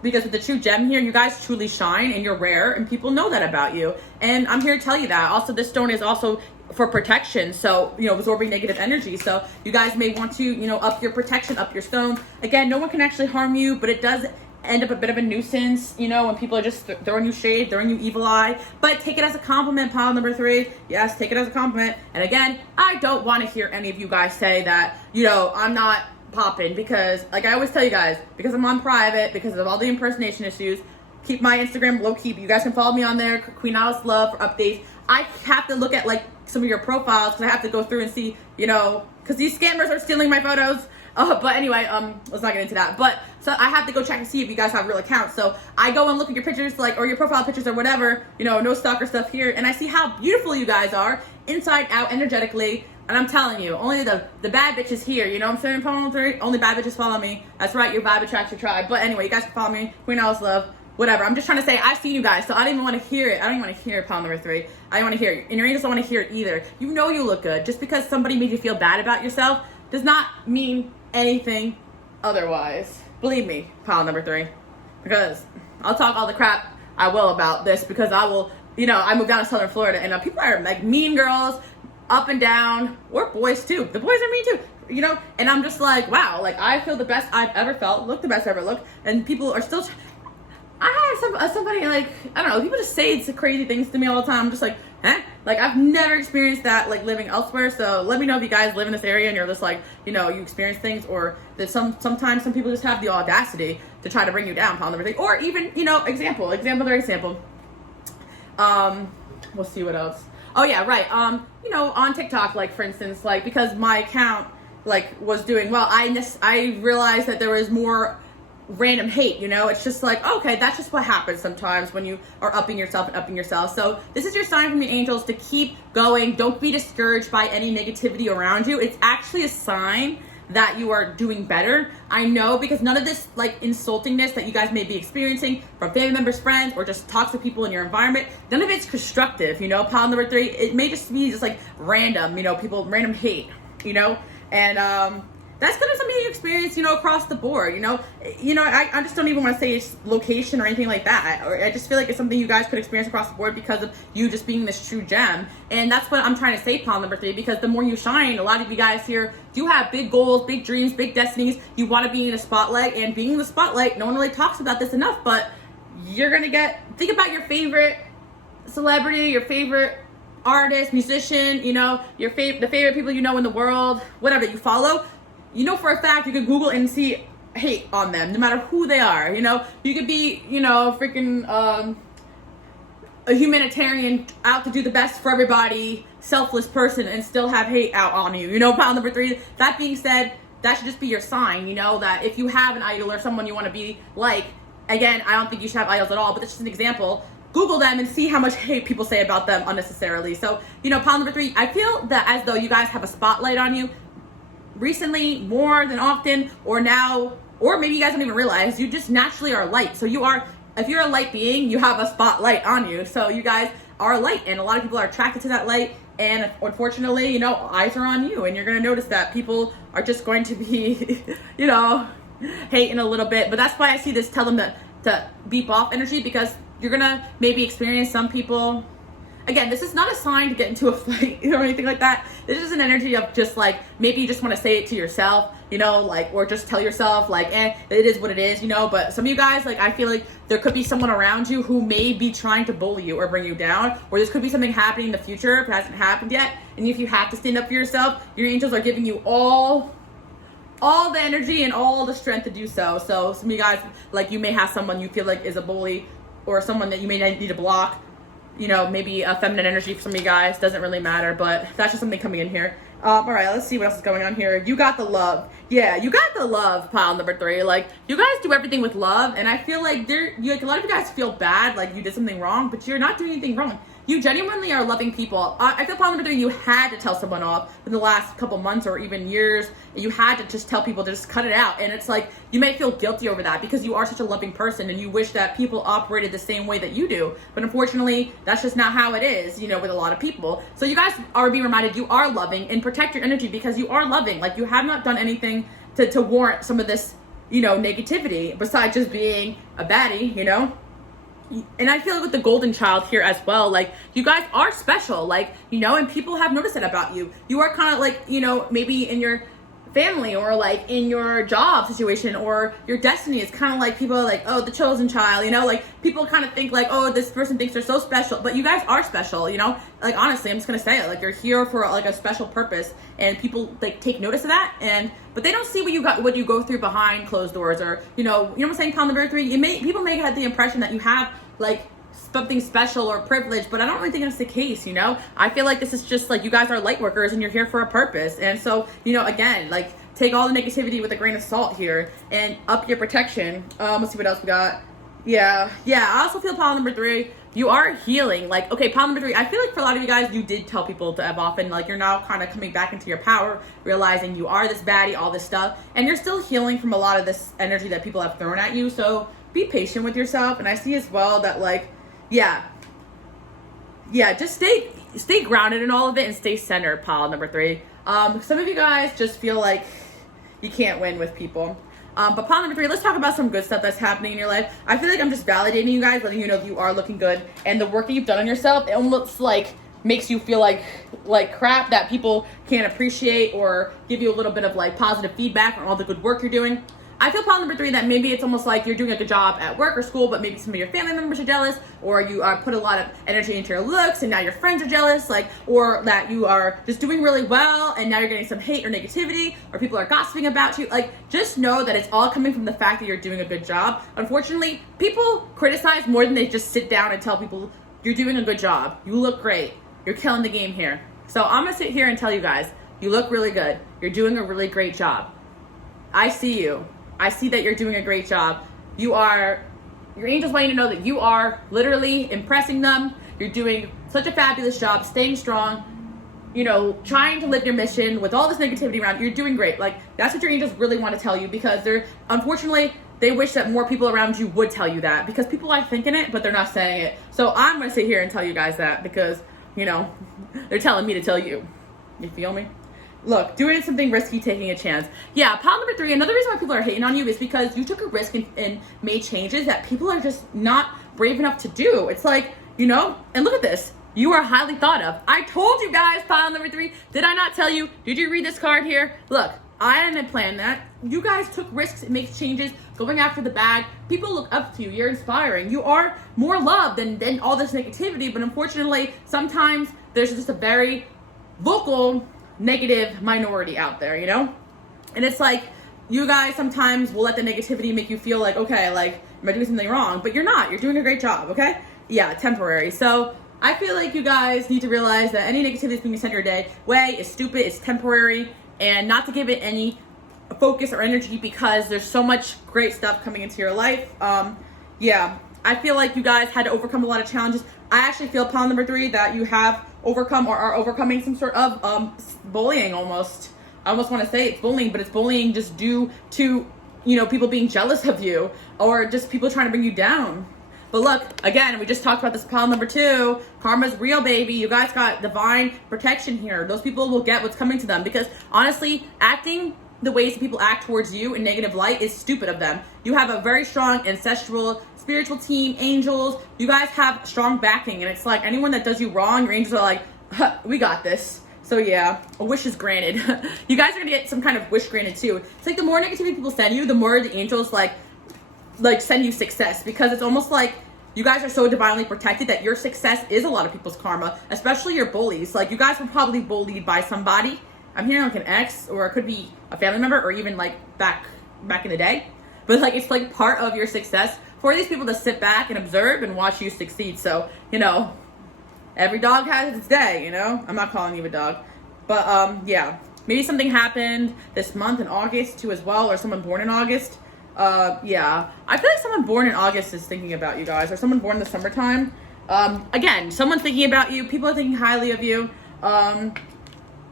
Because with the true gem here, you guys truly shine and you're rare, and people know that about you. And I'm here to tell you that. Also, this stone is also for protection, so absorbing negative energy. So you guys may want to up your protection, up your stones. Again, no one can actually harm you, but it does end up a bit of a nuisance, when people are just throwing you shade, throwing you evil eye. But take it as a compliment, pile number 3. Yes, take it as a compliment. And again, I don't want to hear any of you guys say that I'm not popping, because like I always tell you guys, because I'm on private, because of all the impersonation issues, keep my Instagram low key. You guys can follow me on there, QueenAliceLove, for updates. I have to look at like some of your profiles, because I have to go through and see, because these scammers are stealing my photos. But anyway, let's not get into that. But so I have to go check and see if you guys have real accounts. So I go and look at your pictures, or your profile pictures or whatever, no stalker stuff here, and I see how beautiful you guys are inside out, energetically. And I'm telling you, only the bad bitches here, what I'm saying, Pile number 3? Only bad bitches follow me. That's right, your vibe attracts your tribe. But anyway, you guys can follow me, QueenAliceLove, whatever. I'm just trying to say, I've seen you guys, so I don't even want to hear it. I don't even want to hear pile number 3. I don't want to hear it. And your angels don't want to hear it either. You look good. Just because somebody made you feel bad about yourself does not mean anything otherwise. Believe me, pile number 3. Because I'll talk all the crap I will about this, because I will, I moved down to Southern Florida, and people are like mean girls, up and down, or boys too. The boys are mean too, and I'm just like, wow, like I feel the best I've ever felt, look the best I've ever looked, and people are still, I have somebody like, I don't know, people just say some crazy things to me all the time. I'm just like, like I've never experienced that, like living elsewhere. So let me know if you guys live in this area and you're just like, you experience things, or that sometimes some people just have the audacity to try to bring you down, pile number 3, or even, example. We'll see what else. Oh yeah, right. On TikTok, like for instance, like because my account like was doing well, I realized that there was more random hate. It's just like, okay, that's just what happens sometimes when you are upping yourself. So this is your sign from the angels to keep going. Don't be discouraged by any negativity around you. It's actually a sign that you are doing better. I know, because none of this like insultingness that you guys may be experiencing from family members, friends, or just toxic people in your environment, none of it's constructive, pile number 3. It may just be just like random, people, random hate, and that's kind of something you experience, across the board, I just don't even want to say it's location or anything like that. Or I just feel like it's something you guys could experience across the board because of you just being this true gem. And that's what I'm trying to say, pile number 3, because the more you shine, a lot of you guys here do have big goals, big dreams, big destinies. You want to be in the spotlight, and being in the spotlight, no one really talks about this enough, but you're going to think about your favorite celebrity, your favorite artist, musician, the favorite people in the world, whatever you follow. For a fact, you could Google and see hate on them, no matter who they are. You could be, freaking a humanitarian out to do the best for everybody, selfless person, and still have hate out on you. Pile number 3. That being said, that should just be your sign, that if you have an idol or someone you want to be like, again, I don't think you should have idols at all, but that's just an example. Google them and see how much hate people say about them unnecessarily. So, pile number 3, I feel that as though you guys have a spotlight on you recently, more than often, or now, or maybe you guys don't even realize, you just naturally are light. So if you're a light being, you have a spotlight on you. So you guys are light, and a lot of people are attracted to that light, and unfortunately, eyes are on you, and you're going to notice that people are just going to be, hating a little bit. But that's why I see this, tell them to beep off energy, because you're going to maybe experience some people, again, this is not a sign to get into a fight or anything like that. This is an energy of just like, maybe you just want to say it to yourself, you know, like, or just tell yourself like, it is what it is, you know. But some of you guys, like, I feel like there could be someone around you who may be trying to bully you or bring you down, or this could be something happening in the future if it hasn't happened yet. And if you have to stand up for yourself, your angels are giving you all the energy and all the strength to do so. So some of you guys, like, you may have someone you feel like is a bully, or someone that you may need to block, you know, maybe a feminine energy for some of you guys, doesn't really matter, but that's just something coming in here. All right, let's see what else is going on here. You got the love. Yeah, you got the love, pile number 3. Like, you guys do everything with love, and I feel like like, a lot of you guys feel bad, like you did something wrong, but you're not doing anything wrong. You genuinely are loving people. I feel pile number 3, you had to tell someone off in the last couple months or even years. You had to just tell people to just cut it out. And it's like, you may feel guilty over that because you are such a loving person and you wish that people operated the same way that you do. But unfortunately, that's just not how it is, you know, with a lot of people. So you guys are being reminded you are loving, and protect your energy because you are loving. Like, you have not done anything to warrant some of this, you know, negativity besides just being a baddie, you know? And I feel like with the golden child here as well, like, you guys are special, like, you know, and people have noticed it about you. You are kind of like, you know, maybe in your family or like in your job situation or your destiny, it's kind of like people are like, oh, the chosen child, you know, like people kind of think like, oh, this person thinks they're so special, but you guys are special, you know. Like, honestly, I'm just gonna say it, like, you're here for like a special purpose, and people like take notice of that, but they don't see what you go through behind closed doors, or you know what I'm saying, Pound number 3. People may have the impression that you have like something special or privilege, but I don't really think that's the case, you know. I feel like this is just like, you guys are light workers and you're here for a purpose. And so, you know, again, like, take all the negativity with a grain of salt here and up your protection. Let's see what else we got. Yeah, I also feel pile number 3, you are healing. Like, okay, pile number 3, I feel like for a lot of you guys, you did tell people to F off, and like, you're now kind of coming back into your power, realizing you are this baddie, all this stuff, and you're still healing from a lot of this energy that people have thrown at you. So be patient with yourself. And I see as well that, like, yeah, just stay grounded in all of it and stay centered, pile number 3. Some of you guys just feel like you can't win with people. But pile number 3, let's talk about some good stuff that's happening in your life. I feel like I'm just validating you guys, letting you know that you are looking good, and the work that you've done on yourself, it almost like makes you feel like crap, that people can't appreciate or give you a little bit of like positive feedback on all the good work you're doing. I feel pile number 3 that maybe it's almost like you're doing a good job at work or school, but maybe some of your family members are jealous, or you put a lot of energy into your looks and now your friends are jealous, like, or that you are just doing really well and now you're getting some hate or negativity, or people are gossiping about you. Like, just know that it's all coming from the fact that you're doing a good job. Unfortunately, people criticize more than they just sit down and tell people you're doing a good job, you look great, you're killing the game here. So I'm gonna sit here and tell you guys, you look really good, you're doing a really great job. I see you. I see that you're doing a great job. Your angels want you to know that you are literally impressing them. You're doing such a fabulous job, staying strong, you know, trying to live your mission with all this negativity around. You're doing great. Like, that's what your angels really want to tell you, because unfortunately, they wish that more people around you would tell you that, because people are thinking it, but they're not saying it. So I'm going to sit here and tell you guys that because, you know, they're telling me to tell you. You feel me? Look, doing something risky, taking a chance. Yeah, pile number 3, another reason why people are hating on you is because you took a risk and made changes that people are just not brave enough to do. It's like, you know, and look at this. You are highly thought of. I told you guys, pile number 3. Did I not tell you? Did you read this card here? Look, I didn't plan that. You guys took risks and made changes, going after the bag. People look up to you. You're inspiring. You are more loved than all this negativity, but unfortunately, sometimes there's just a very vocal negative minority out there, you know? And it's like, you guys sometimes will let the negativity make you feel like, okay, like, am I doing something wrong? But you're not. You're doing a great job, okay? Yeah, temporary. So I feel like you guys need to realize that any negativity that's being sent your way is stupid, it's temporary, and not to give it any focus or energy, because there's so much great stuff coming into your life. Yeah, I feel like you guys had to overcome a lot of challenges. I actually feel, pile number 3, that you have overcome or are overcoming some sort of bullying almost. I almost want to say it's bullying, but it's bullying just due to, you know, people being jealous of you or just people trying to bring you down. But look, again, we just talked about this, pile number 2. Karma's real, baby. You guys got divine protection here. Those people will get what's coming to them, because honestly, acting the ways that people act towards you in negative light is stupid of them. You have a very strong ancestral spiritual team, angels. You guys have strong backing, and it's like anyone that does you wrong, your angels are like, huh, we got this. So yeah, a wish is granted. You guys are gonna get some kind of wish granted too. It's like the more negativity people send you, the more the angels like send you success, because it's almost like you guys are so divinely protected that your success is a lot of people's karma, especially your bullies. Like, you guys were probably bullied by somebody. I'm hearing like an ex, or it could be a family member, or even like back in the day. But like, it's like part of your success for these people to sit back and observe and watch you succeed. So, you know, every dog has its day, you know? I'm not calling you a dog. But yeah, maybe something happened this month in August too as well, or someone born in August. Yeah, I feel like someone born in August is thinking about you guys, or someone born in the summertime. Again, someone's thinking about you. People are thinking highly of you.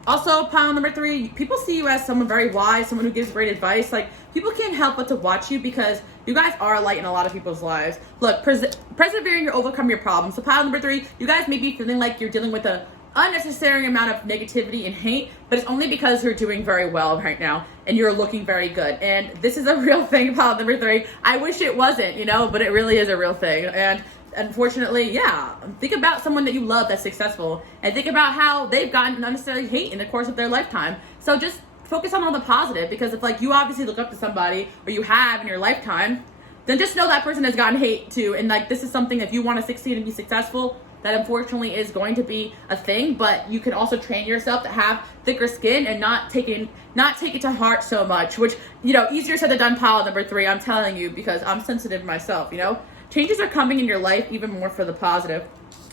Also, pile number 3, people see you as someone very wise, someone who gives great advice. Like, people can't help but to watch you because you guys are a light in a lot of people's lives. Look, persevering to overcome your problems. So pile number 3, you guys may be feeling like you're dealing with a unnecessary amount of negativity and hate, but it's only because you're doing very well right now and you're looking very good. And this is a real thing, pile number 3. I wish it wasn't, you know, but it really is a real thing. And unfortunately, yeah, think about someone that you love that's successful, and think about how they've gotten unnecessary hate in the course of their lifetime. So just focus on all the positive, because if like you obviously look up to somebody, or you have in your lifetime, then just know that person has gotten hate too. And like, this is something, if you want to succeed and be successful, that unfortunately is going to be a thing. But you can also train yourself to have thicker skin and not take it to heart so much, which, you know, easier said than done, pile number 3, I'm telling you, because I'm sensitive myself, you know. Changes are coming in your life even more for the positive.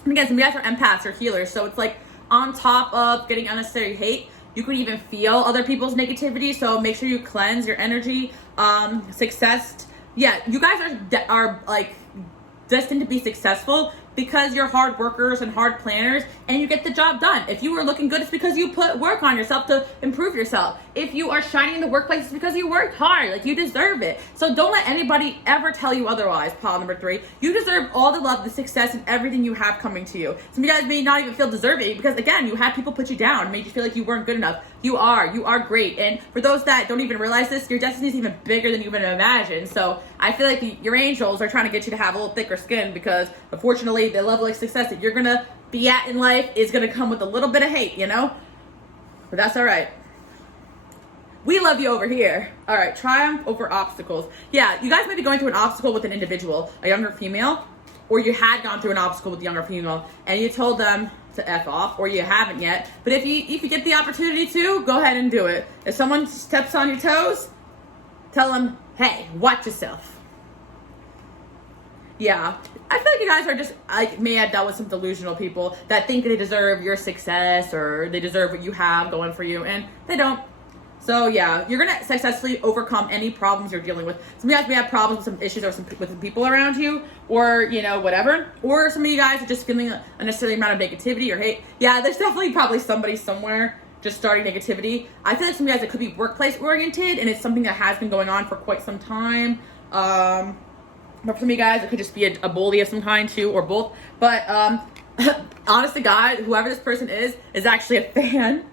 And again, some of you guys are empaths or healers, so it's like, on top of getting unnecessary hate, you can even feel other people's negativity. So make sure you cleanse your energy. Success, yeah, you guys are like destined to be successful because you're hard workers and hard planners, and you get the job done. If you are looking good, it's because you put work on yourself to improve yourself. If you are shining in the workplace, it's because you worked hard. Like, you deserve it. So don't let anybody ever tell you otherwise, pile number 3. You deserve all the love, the success, and everything you have coming to you. Some of you guys may not even feel deserving because, again, you had people put you down, made you feel like you weren't good enough. You are great. And for those that don't even realize this, your destiny is even bigger than you even imagined. So I feel like your angels are trying to get you to have a little thicker skin, because unfortunately the level of success that you're gonna be at in life is gonna come with a little bit of hate, you know? But that's all right. We love you over here. All right, triumph over obstacles. Yeah, you guys may be going through an obstacle with an individual, a younger female, or you had gone through an obstacle with a younger female and you told them to F off, or you haven't yet. But if you get the opportunity to, go ahead and do it. If someone steps on your toes, tell them, hey, watch yourself. Yeah, I feel like you guys are just, like, may have dealt with some delusional people that think they deserve your success, or they deserve what you have going for you, and they don't. So yeah, you're gonna successfully overcome any problems you're dealing with. Some of you guys may have problems with some issues or with some people around you, or, you know, whatever. Or some of you guys are just feeling a unnecessary amount of negativity or hate. Yeah, there's definitely probably somebody somewhere just starting negativity. I feel like some of you guys, it could be workplace oriented, and it's something that has been going on for quite some time. But for some of you guys, it could just be a bully of some kind too, or both. But honest to God, whoever this person is actually a fan.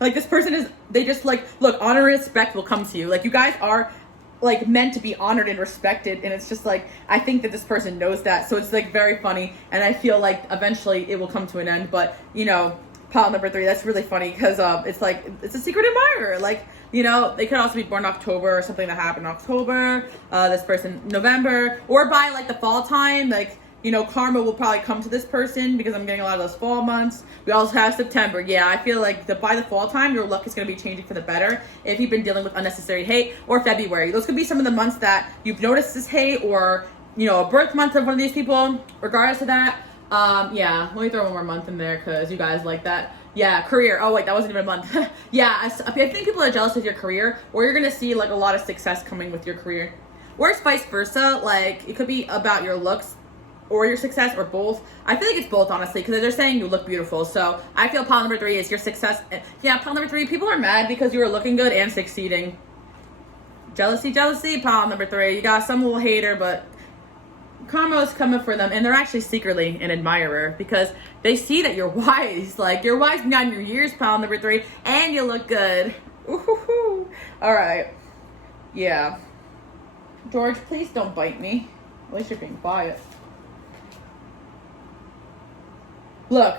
Like, this person is, they just like, look, honor and respect will come to you. Like, you guys are like meant to be honored and respected, and it's just like, I think that this person knows that, so it's like very funny, and I feel like eventually it will come to an end. But, you know, pile number 3, that's really funny, because it's like, it's a secret admirer. Like, you know, they could also be born in October, or something that happened in October, this person November, or by like the fall time. Like, you know, karma will probably come to this person, because I'm getting a lot of those fall months. We also have September. Yeah, I feel like by the fall time, your luck is going to be changing for the better if you've been dealing with unnecessary hate. Or February. Those could be some of the months that you've noticed this hate, or, you know, a birth month of one of these people. Regardless of that, yeah, let me throw one more month in there, because you guys like that. Yeah, career. Oh wait, that wasn't even a month. Yeah, I think people are jealous of your career, or you're going to see like a lot of success coming with your career. Or it's vice versa. Like, it could be about your looks or your success, or both. I feel like it's both, honestly, because they're saying you look beautiful. So I feel pile number 3 is your success. Yeah, pile number 3, people are mad because you are looking good and succeeding. Jealousy, pile number 3. You got some little hater, but karma is coming for them, and they're actually secretly an admirer, because they see that you're wise. Like, you're wise beyond your years, pile number 3, and you look good. Ooh, all right. Yeah. George, please don't bite me. At least you're being quiet. Look,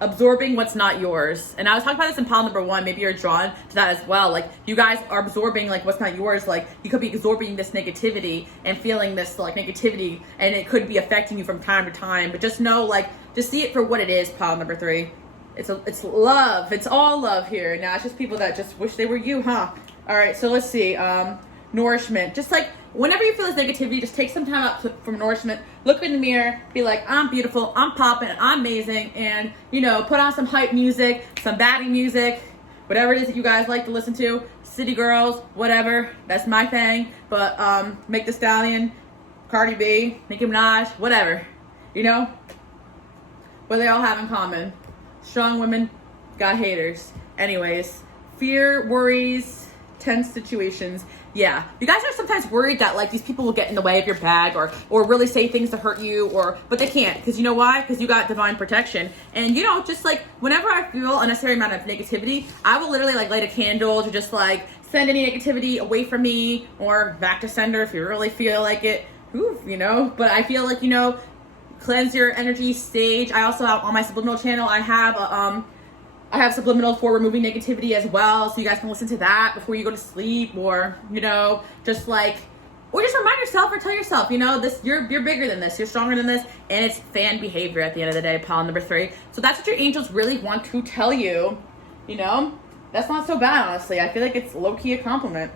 absorbing what's not yours. And I was talking about this in pile number 1. Maybe you're drawn to that as well. Like, you guys are absorbing like what's not yours. Like, you could be absorbing this negativity and feeling this like negativity, and it could be affecting you from time to time. But just know, like, just see it for what it is. Pile number 3. It's love. It's all love here. Now it's just people that just wish they were you, huh? All right. So let's see. Nourishment. Just like whenever you feel this negativity, just take some time out from nourishment. Look in the mirror, be like, I'm beautiful, I'm popping, I'm amazing, and you know, put on some hype music, some baddie music, whatever it is that you guys like to listen to. City Girls, whatever, that's my thing. But Make the Stallion, Cardi B, Nicki Minaj, whatever, you know. What do they all have in common? Strong women got haters. Anyways, fear, worries, tense situations. Yeah, you guys are sometimes worried that like these people will get in the way of your bag or really say things to hurt you, but they can't, because you know why? Because you got divine protection. And you know, just like whenever I feel unnecessary amount of negativity, I will literally like light a candle to just like send any negativity away from me, or back to sender if you really feel like it. Ooh, you know, but I feel like, you know, cleanse your energy stage. I also have on my subliminal channel, I have subliminal for removing negativity as well, so you guys can listen to that before you go to sleep, or you know, just like, or just remind yourself or tell yourself, you know, this you're bigger than this, you're stronger than this, and it's fan behavior at the end of the day. Pile number 3. So that's what your angels really want to tell you. You know, that's not so bad, honestly. I feel like it's low-key a compliment.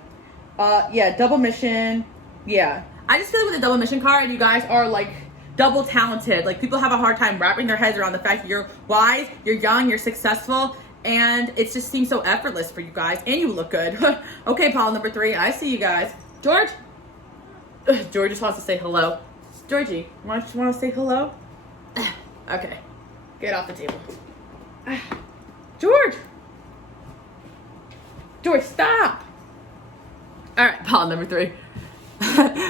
Yeah, double mission. Yeah, I just feel like with the double mission card, you guys are like double talented. Like, people have a hard time wrapping their heads around the fact that you're wise, you're young, you're successful, and it just seems so effortless for you guys, and you look good. Okay, pile number 3, I see you guys. George? George just wants to say hello. Georgie, want to say hello? Okay, get off the table. George! George, stop! All right, pile number 3.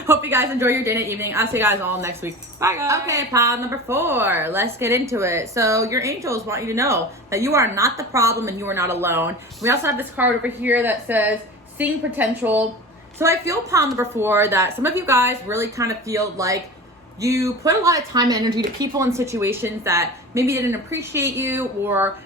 Hope you guys enjoy your day and evening. I'll see you guys all next week. Bye, guys. Okay, pile number 4. Let's get into it. So your angels want you to know that you are not the problem and you are not alone. We also have this card over here that says seeing potential. So I feel, pile number 4, that some of you guys really kind of feel like you put a lot of time and energy to people and situations that maybe didn't appreciate you, or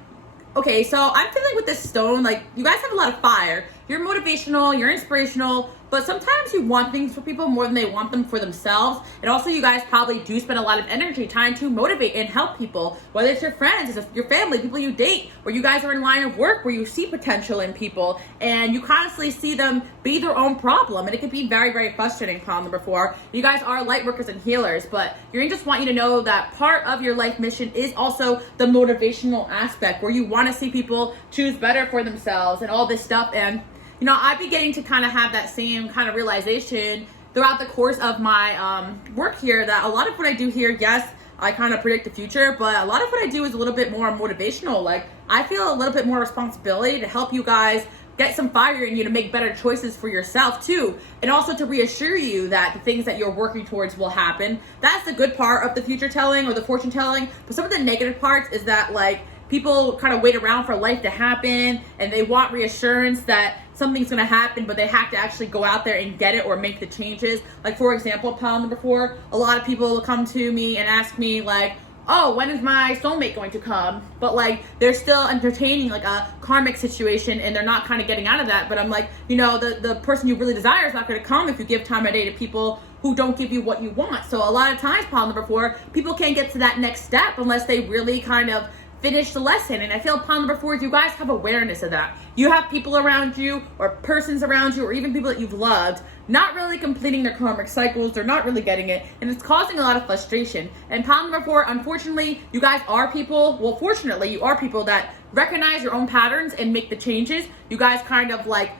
okay, so I'm feeling with this stone, like, you guys have a lot of fire. You're motivational, you're inspirational, but sometimes you want things for people more than they want them for themselves. And also, you guys probably do spend a lot of energy trying to motivate and help people, whether it's your friends, it's your family, people you date, or you guys are in line of work where you see potential in people and you constantly see them be their own problem. And it can be very, very frustrating, pile number 4. You guys are light workers and healers, but your angels want you to know that part of your life mission is also the motivational aspect, where you want to see people choose better for themselves and all this stuff. And you know, I'm beginning to kind of have that same kind of realization throughout the course of my work here, that a lot of what I do here, yes, I kind of predict the future, but a lot of what I do is a little bit more motivational. Like, I feel a little bit more responsibility to help you guys get some fire in you to make better choices for yourself too, and also to reassure you that the things that you're working towards will happen. That's the good part of the future telling or the fortune telling. But some of the negative parts is that, like, people kind of wait around for life to happen and they want reassurance that something's going to happen, but they have to actually go out there and get it or make the changes. Like, for example, pile number 4, a lot of people will come to me and ask me like, oh, when is my soulmate going to come? But like, they're still entertaining like a karmic situation and they're not kind of getting out of that. But I'm like, you know, the person you really desire is not going to come if you give time of day to people who don't give you what you want. So a lot of times, pile number 4, people can't get to that next step unless they really kind of finish the lesson. And I feel, pile number 4, you guys have awareness of that. You have people around you or persons around you or even people that you've loved not really completing their karmic cycles. They're not really getting it, and it's causing a lot of frustration. And pile number 4, unfortunately, you guys are people, well, fortunately, you are people that recognize your own patterns and make the changes. You guys kind of like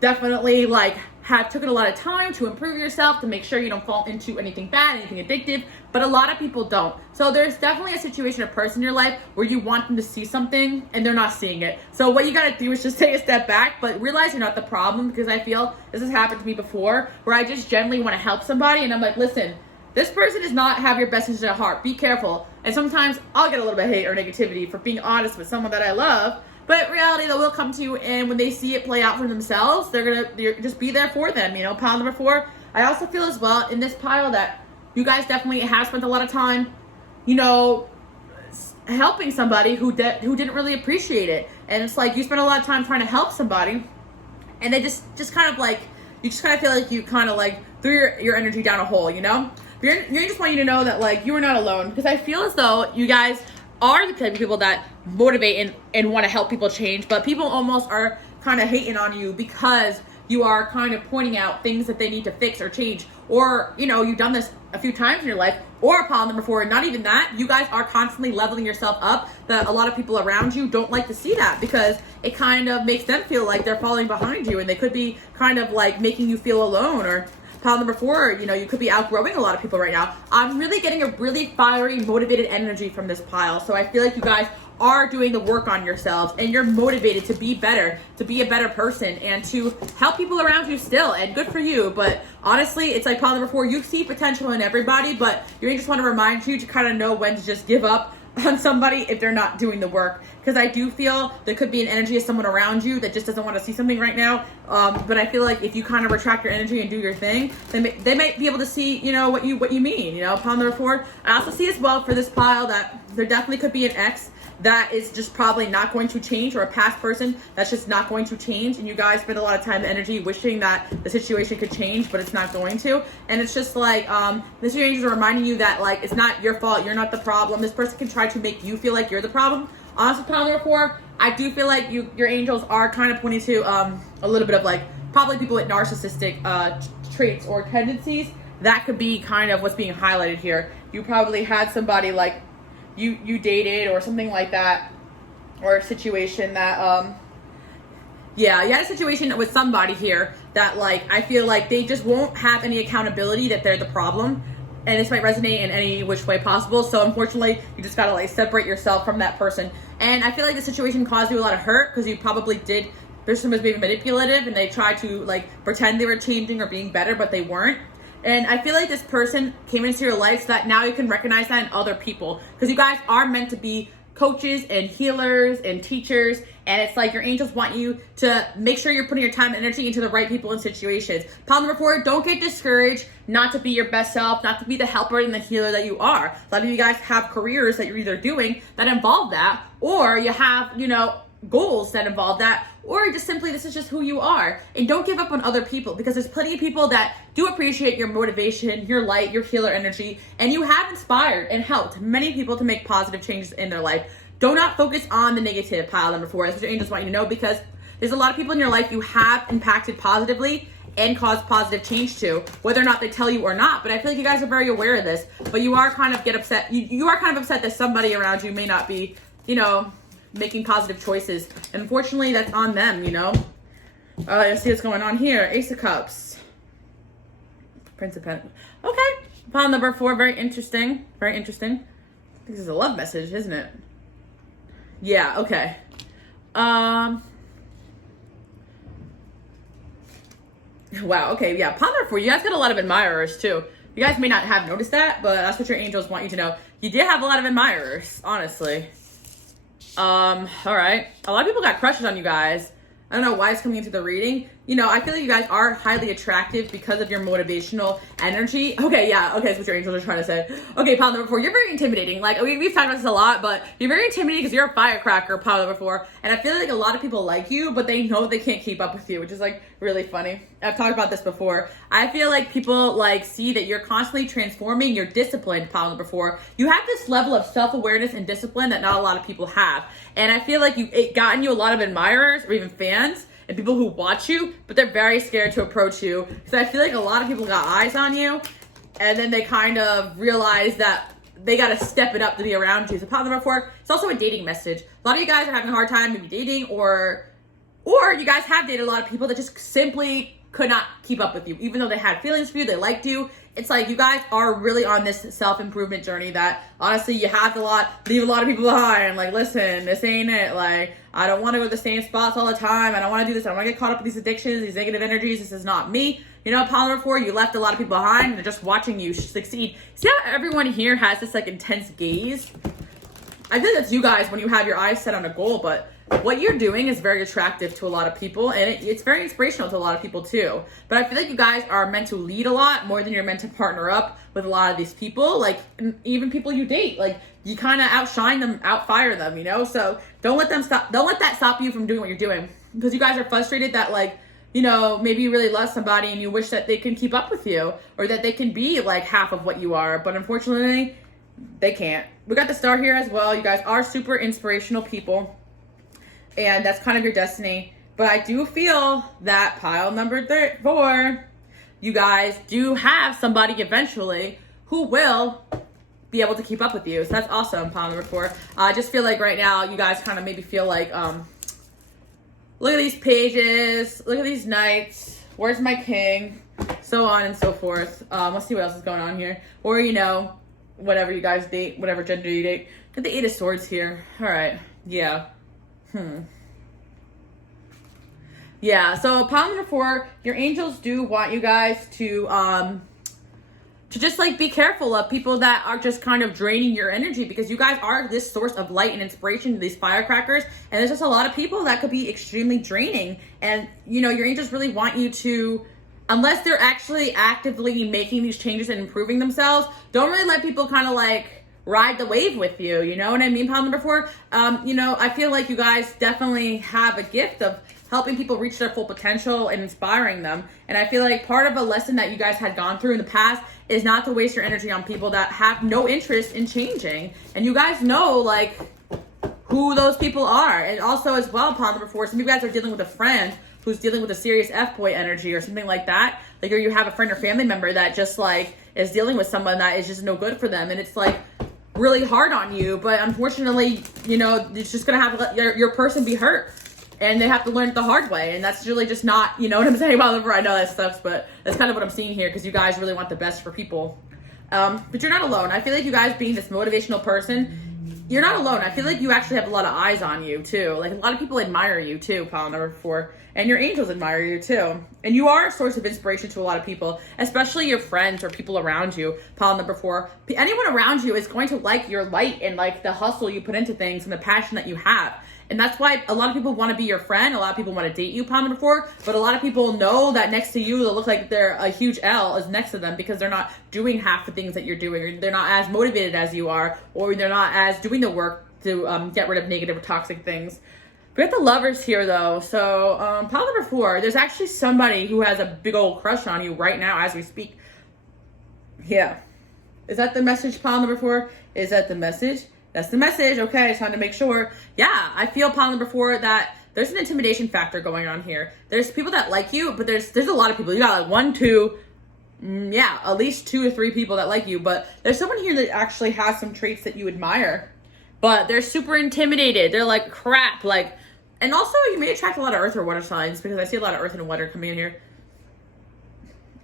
definitely like have taken a lot of time to improve yourself, to make sure you don't fall into anything bad, anything addictive, but a lot of people don't. So there's definitely a situation, a person in your life where you want them to see something and they're not seeing it. So what you gotta do is just take a step back, but realize you're not the problem, because I feel this has happened to me before, where I just genuinely want to help somebody and I'm like, listen, this person does not have your best interest at heart. Be careful. And sometimes I'll get a little bit of hate or negativity for being honest with someone that I love, But reality, they will come to you, and when they see it play out for themselves, you're just be there for them. You know, pile number 4. I also feel as well in this pile that you guys definitely have spent a lot of time, you know, helping somebody who didn't really appreciate it. And it's like you spent a lot of time trying to help somebody, and they just kind of like, you just kind of feel like you kind of like threw your energy down a hole, you know? You just want you to know that like you are not alone, because I feel as though you guys are the type of people that motivate and want to help people change, but people almost are kind of hating on you because you are kind of pointing out things that they need to fix or change, or, you know, you've done this a few times in your life, or pile number 4, not even that, you guys are constantly leveling yourself up, that a lot of people around you don't like to see that, because it kind of makes them feel like they're falling behind you, and they could be kind of like making you feel alone. Or pile number 4, you know, you could be outgrowing a lot of people right now. I'm really getting a really fiery, motivated energy from this pile. So I feel like you guys are doing the work on yourselves, and you're motivated to be better, to be a better person, and to help people around you still, and good for you. But honestly, it's like pile number 4, you see potential in everybody, but you just want to remind you to kind of know when to just give up on somebody if they're not doing the work, because I do feel there could be an energy of someone around you that just doesn't want to see something right now, but I feel like if you kind of retract your energy and do your thing, they might be able to see, you know, what you mean, you know. Pile number 4, I also see as well for this pile that there definitely could be an ex that is just probably not going to change, or a past person that's just not going to change, and you guys spend a lot of time and energy wishing that the situation could change, but it's not going to. And it's just like this angels are reminding you that like it's not your fault, you're not the problem. This person can try to make you feel like you're the problem. Also, pile number 4, I do feel like your angels are kind of pointing to a little bit of like probably people with narcissistic traits or tendencies. That could be kind of what's being highlighted here. You probably had somebody like you dated or something like that, or a situation that yeah, you had a situation with somebody here that like I feel like they just won't have any accountability that they're the problem, and this might resonate in any which way possible. So unfortunately, you just gotta like separate yourself from that person. And I feel like the situation caused you a lot of hurt, because you probably did, this person was maybe manipulative, and they tried to like pretend they were changing or being better, but they weren't. And I feel like this person came into your life so that now you can recognize that in other people, because you guys are meant to be coaches and healers and teachers, and it's like your angels want you to make sure you're putting your time and energy into the right people and situations. Pile number 4, don't get discouraged not to be your best self, not to be the helper and the healer that you are. A lot of you guys have careers that you're either doing that involve that, or you have, you know, goals that involve that, or just simply this is just who you are. And don't give up on other people, because there's plenty of people that do appreciate your motivation, your light, your healer energy, and you have inspired and helped many people to make positive changes in their life. Do not focus on the negative, pile number 4. That's what your angels want you to know, because there's a lot of people in your life you have impacted positively and caused positive change to, whether or not they tell you or not. But I feel like you guys are very aware of this, but you are kind of upset. You are kind of upset that somebody around you may not be, you know, making positive choices. And unfortunately, that's on them, you know. Let's see what's going on here. Ace of Cups. Prince of Pentacles. Okay. Pile number 4. Very interesting. Very interesting. I think this is a love message, isn't it? Yeah, okay. Wow, okay, yeah. Pile number 4. You guys got a lot of admirers, too. You guys may not have noticed that, but that's what your angels want you to know. You did have a lot of admirers, honestly. All right. A lot of people got crushes on you guys. I don't know why it's coming into the reading. You know, I feel like you guys are highly attractive because of your motivational energy. Okay, yeah, okay, that's what your angels are trying to say. Okay, pile number 4, you're very intimidating. Like, we've talked about this a lot, but you're very intimidating because you're a firecracker, pile number 4. And I feel like a lot of people like you, but they know they can't keep up with you, which is, like, really funny. I've talked about this before. I feel like people, like, see that you're constantly transforming, you're disciplined, pile number 4. You have this level of self-awareness and discipline that not a lot of people have. And I feel like it gotten you a lot of admirers or even fans and people who watch you, but they're very scared to approach you. So I feel like a lot of people got eyes on you, and then they kind of realize that they got to step it up to be around you. So pile number 4, it's also a dating message. A lot of you guys are having a hard time maybe dating, or you guys have dated a lot of people that just simply could not keep up with you. Even though they had feelings for you, they liked you. It's like you guys are really on this self-improvement journey that honestly you have to leave a lot of people behind. Like, listen, this ain't it. Like, I don't want to go to the same spots all the time. I don't want to do this. I don't want to get caught up with these addictions, these negative energies. This is not me. You know, pile number 4, you left a lot of people behind, and they're just watching you succeed. See how everyone here has this like intense gaze? I think that's you guys when you have your eyes set on a goal, but what you're doing is very attractive to a lot of people, and it's very inspirational to a lot of people too. But I feel like you guys are meant to lead a lot more than you're meant to partner up with a lot of these people, like even people you date. Like, you kind of outshine them, outfire them, you know? So don't let that stop you from doing what you're doing, because you guys are frustrated that, like, you know, maybe you really love somebody and you wish that they can keep up with you, or that they can be like half of what you are, but unfortunately they can't. We got the star here as well. You guys are super inspirational people, and that's kind of your destiny. But I do feel that pile number 4, you guys do have somebody eventually who will be able to keep up with you. So that's awesome, pile number 4. I just feel like right now you guys kind of maybe feel like, look at these pages, look at these knights, where's my king, so on and so forth. Let's see what else is going on here. Or, you know, whatever you guys date, whatever gender you date. Look at the 8 of Swords here. All right, yeah. Yeah, so pile number 4, your angels do want you guys to just like be careful of people that are just kind of draining your energy, because you guys are this source of light and inspiration to these firecrackers, and there's just a lot of people that could be extremely draining. And you know, your angels really want you to, unless they're actually actively making these changes and improving themselves, don't really let people kind of like ride the wave with you. You know what I mean, pile number 4? You know, I feel like you guys definitely have a gift of helping people reach their full potential and inspiring them. And I feel like part of a lesson that you guys had gone through in the past is not to waste your energy on people that have no interest in changing. And you guys know, like, who those people are. And also as well, pile number 4, some of you guys are dealing with a friend who's dealing with a serious F-boy energy or something like that. Like, or you have a friend or family member that just like is dealing with someone that is just no good for them. And it's like really hard on you, but unfortunately, you know, it's just gonna have to let your person be hurt. And they have to learn it the hard way. And that's really just not, you know what I'm saying, Oliver? I know that sucks, but that's kind of what I'm seeing here, because you guys really want the best for people. But you're not alone. I feel like you guys being this motivational person, you're not alone. I feel like you actually have a lot of eyes on you, too. Like, a lot of people admire you, too, pile number 4. And your angels admire you, too. And you are a source of inspiration to a lot of people, especially your friends or people around you, pile number 4. Anyone around you is going to like your light and, like, the hustle you put into things and the passion that you have. And that's why a lot of people want to be your friend. A lot of people want to date you, pile number 4. But a lot of people know that next to you, they'll look like they're a huge L is next to them, because they're not doing half the things that you're doing, or they're not as motivated as you are, or they're not as doing the work to get rid of negative or toxic things. We got the Lovers here, though. So pile number 4, there's actually somebody who has a big old crush on you right now as we speak. Yeah. Is that the message, pile number 4? Is that the message? That's the message. Okay, I just wanted to make sure. Yeah, I feel, pile number 4, that there's an intimidation factor going on here. There's people that like you, but there's a lot of people. You got like 1, 2, at least 2 or 3 people that like you. But there's someone here that actually has some traits that you admire, but they're super intimidated. They're like, crap. Like, and also you may attract a lot of earth or water signs, because I see a lot of earth and water coming in here.